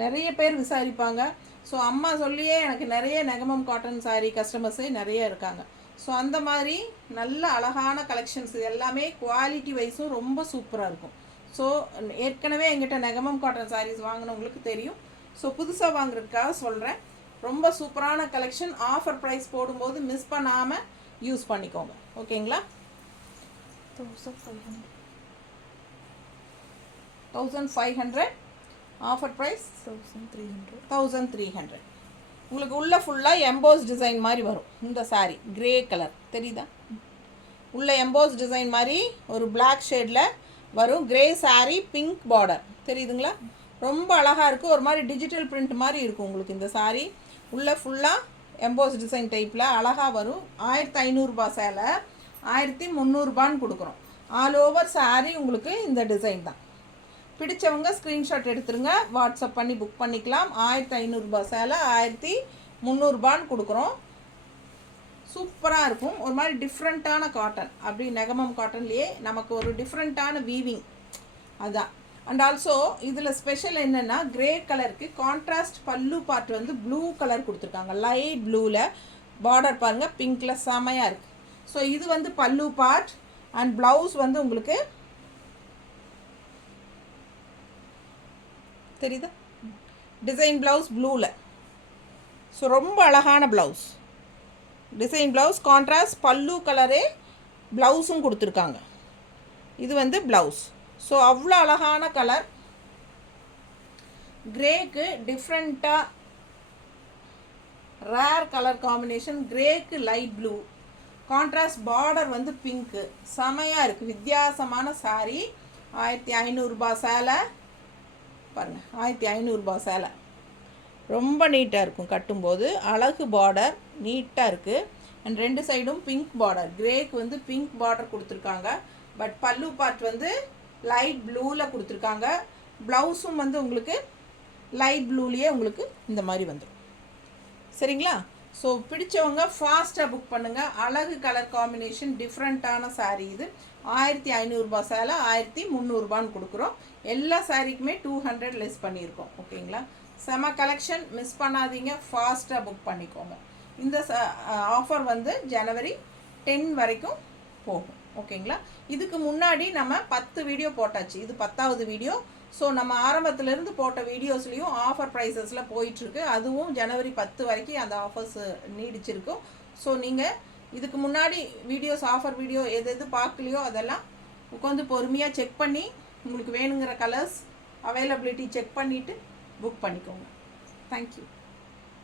நிறைய பேர் விசாரிப்பாங்க. ஸோ அம்மா சொல்லியே எனக்கு நிறைய நெகமம் காட்டன் சாரீ கஸ்டமர்ஸே நிறைய இருக்காங்க. ஸோ அந்த மாதிரி நல்ல அழகான கலெக்ஷன்ஸ் எல்லாமே குவாலிட்டி வைஸும் ரொம்ப சூப்பராக இருக்கும். ஸோ ஏற்கனவே எங்கிட்ட நெகமம் காட்டன் சாரீஸ் வாங்கினவங்களுக்கு தெரியும். ஸோ புதுசாக வாங்குறதுக்காக சொல்கிறேன். ரொம்ப சூப்பரான கலெக்ஷன். ஆஃபர் ப்ரைஸ் போடும்போது மிஸ் பண்ணாமல் யூஸ் பண்ணிக்கோங்க. ஓகேங்களா? 1500. Offer price 1300. உங்களுக்கு உள்ள ஃபுல்லாக எம்போஸ் டிசைன் மாதிரி வரும். இந்த சாரீ கிரே கலர் தெரியுதா? உள்ள எம்போஸ் டிசைன் மாதிரி ஒரு பிளாக் ஷேடில் வரும். கிரே சாரீ, பிங்க் பார்டர் தெரியுதுங்களா? ரொம்ப அழகாக இருக்குது. ஒரு மாதிரி டிஜிட்டல் பிரிண்ட் மாதிரி இருக்கும் உங்களுக்கு இந்த சாரீ. உள்ளே ஃபுல்லாக எம்போஸ் டிசைன் டைப்பில் அழகாக வரும். 1500 ரூபா சேலை 1300 ரூபான்னு கொடுக்குறோம். ஆல் ஓவர் saree உங்களுக்கு இந்த டிசைன் தான். பிடிச்சவங்க ஸ்க்ரீன்ஷாட் எடுத்துருங்க, வாட்ஸ்அப் பண்ணி புக் பண்ணிக்கலாம். 1500 சேலை 1300 கொடுக்குறோம். சூப்பராக இருக்கும். ஒரு மாதிரி டிஃப்ரெண்ட்டான காட்டன், அப்படி நெகமம் காட்டன்லேயே நமக்கு ஒரு டிஃப்ரெண்ட்டான வீவிங் அதுதான். அண்ட் ஆல்சோ இதில் ஸ்பெஷல் என்னென்னா கிரே கலருக்கு கான்ட்ராஸ்ட் பல்லு பார்ட் வந்து ப்ளூ கலர் கொடுத்துருக்காங்க. லைட் ப்ளூவில் பார்டர் பாருங்கள், பிங்க்கில் செமையாக இருக்குது. ஸோ இது வந்து பல்லு பார்ட். அண்ட் ப்ளவுஸ் வந்து உங்களுக்கு தெரியுதா, டிசைன் ப்ளவுஸ் ப்ளூவில். ஸோ ரொம்ப அழகான ப்ளவுஸ், டிசைன் ப்ளவுஸ், கான்ட்ராஸ்ட் பல்லு கலரே ப்ளவுஸும் கொடுத்துருக்காங்க. இது வந்து ப்ளவுஸ். ஸோ அவ்வளோ அழகான கலர். கிரேக்கு டிஃப்ரெண்ட்டாக ரேர் கலர் காம்பினேஷன். கிரேக்கு லைட் ப்ளூ, கான்ட்ராஸ்ட் பார்டர் வந்து பிங்க்கு, செமையாக இருக்குது. வித்தியாசமான saree. 1500 சேலை பாருங்கள், 1500 சேலை. ரொம்ப நீட்டாக இருக்கும் கட்டும்போது. அழகு பார்டர், நீட்டாக இருக்குது. அண்ட் 2 சைடும் பிங்க் பார்டர். கிரேக்கு வந்து பிங்க் பார்டர் கொடுத்துருக்காங்க. பட் பல்லு பார்ட் வந்து லைட் ப்ளூவில் கொடுத்துருக்காங்க. ப்ளவுஸும் வந்து உங்களுக்கு லைட் ப்ளூலேயே உங்களுக்கு இந்த மாதிரி வந்துடும். சரிங்களா? ஸோ பிடிச்சவங்க ஃபாஸ்ட்டாக புக் பண்ணுங்கள். அழகு கலர் காம்பினேஷன், டிஃப்ரெண்ட்டான saree இது. 1500 சேலை 1300 கொடுக்குறோம். எல்லா சாரீக்குமே 200 லெஸ் பண்ணியிருக்கோம். ஓகேங்களா? செம கலெக்ஷன், மிஸ் பண்ணாதீங்க, ஃபாஸ்ட்டாக புக் பண்ணிக்கோங்க. இந்த ஆஃபர் வந்து ஜனவரி 10 வரைக்கும் போகும். ஓகேங்களா? இதுக்கு முன்னாடி நம்ம 10 வீடியோ போட்டாச்சு. இது 10வது வீடியோ. ஸோ நம்ம ஆரம்பத்துலேருந்து போட்ட வீடியோஸ்லேயும் ஆஃபர் ப்ரைஸஸில் போயிட்டுருக்கு. அதுவும் ஜனவரி 10 வரைக்கும் அந்த ஆஃபர்ஸ் நீடிச்சிருக்கும். ஸோ நீங்கள் இதுக்கு முன்னாடி வீடியோஸ், ஆஃபர் வீடியோ எது பார்க்கலையோ அதெல்லாம் உட்காந்து பொறுமையாக செக் பண்ணி உங்களுக்கு வேணுங்கிற கலர்ஸ் அவைலபிலிட்டி செக் பண்ணிவிட்டு புக் பண்ணிக்கோங்க. தேங்க்யூ.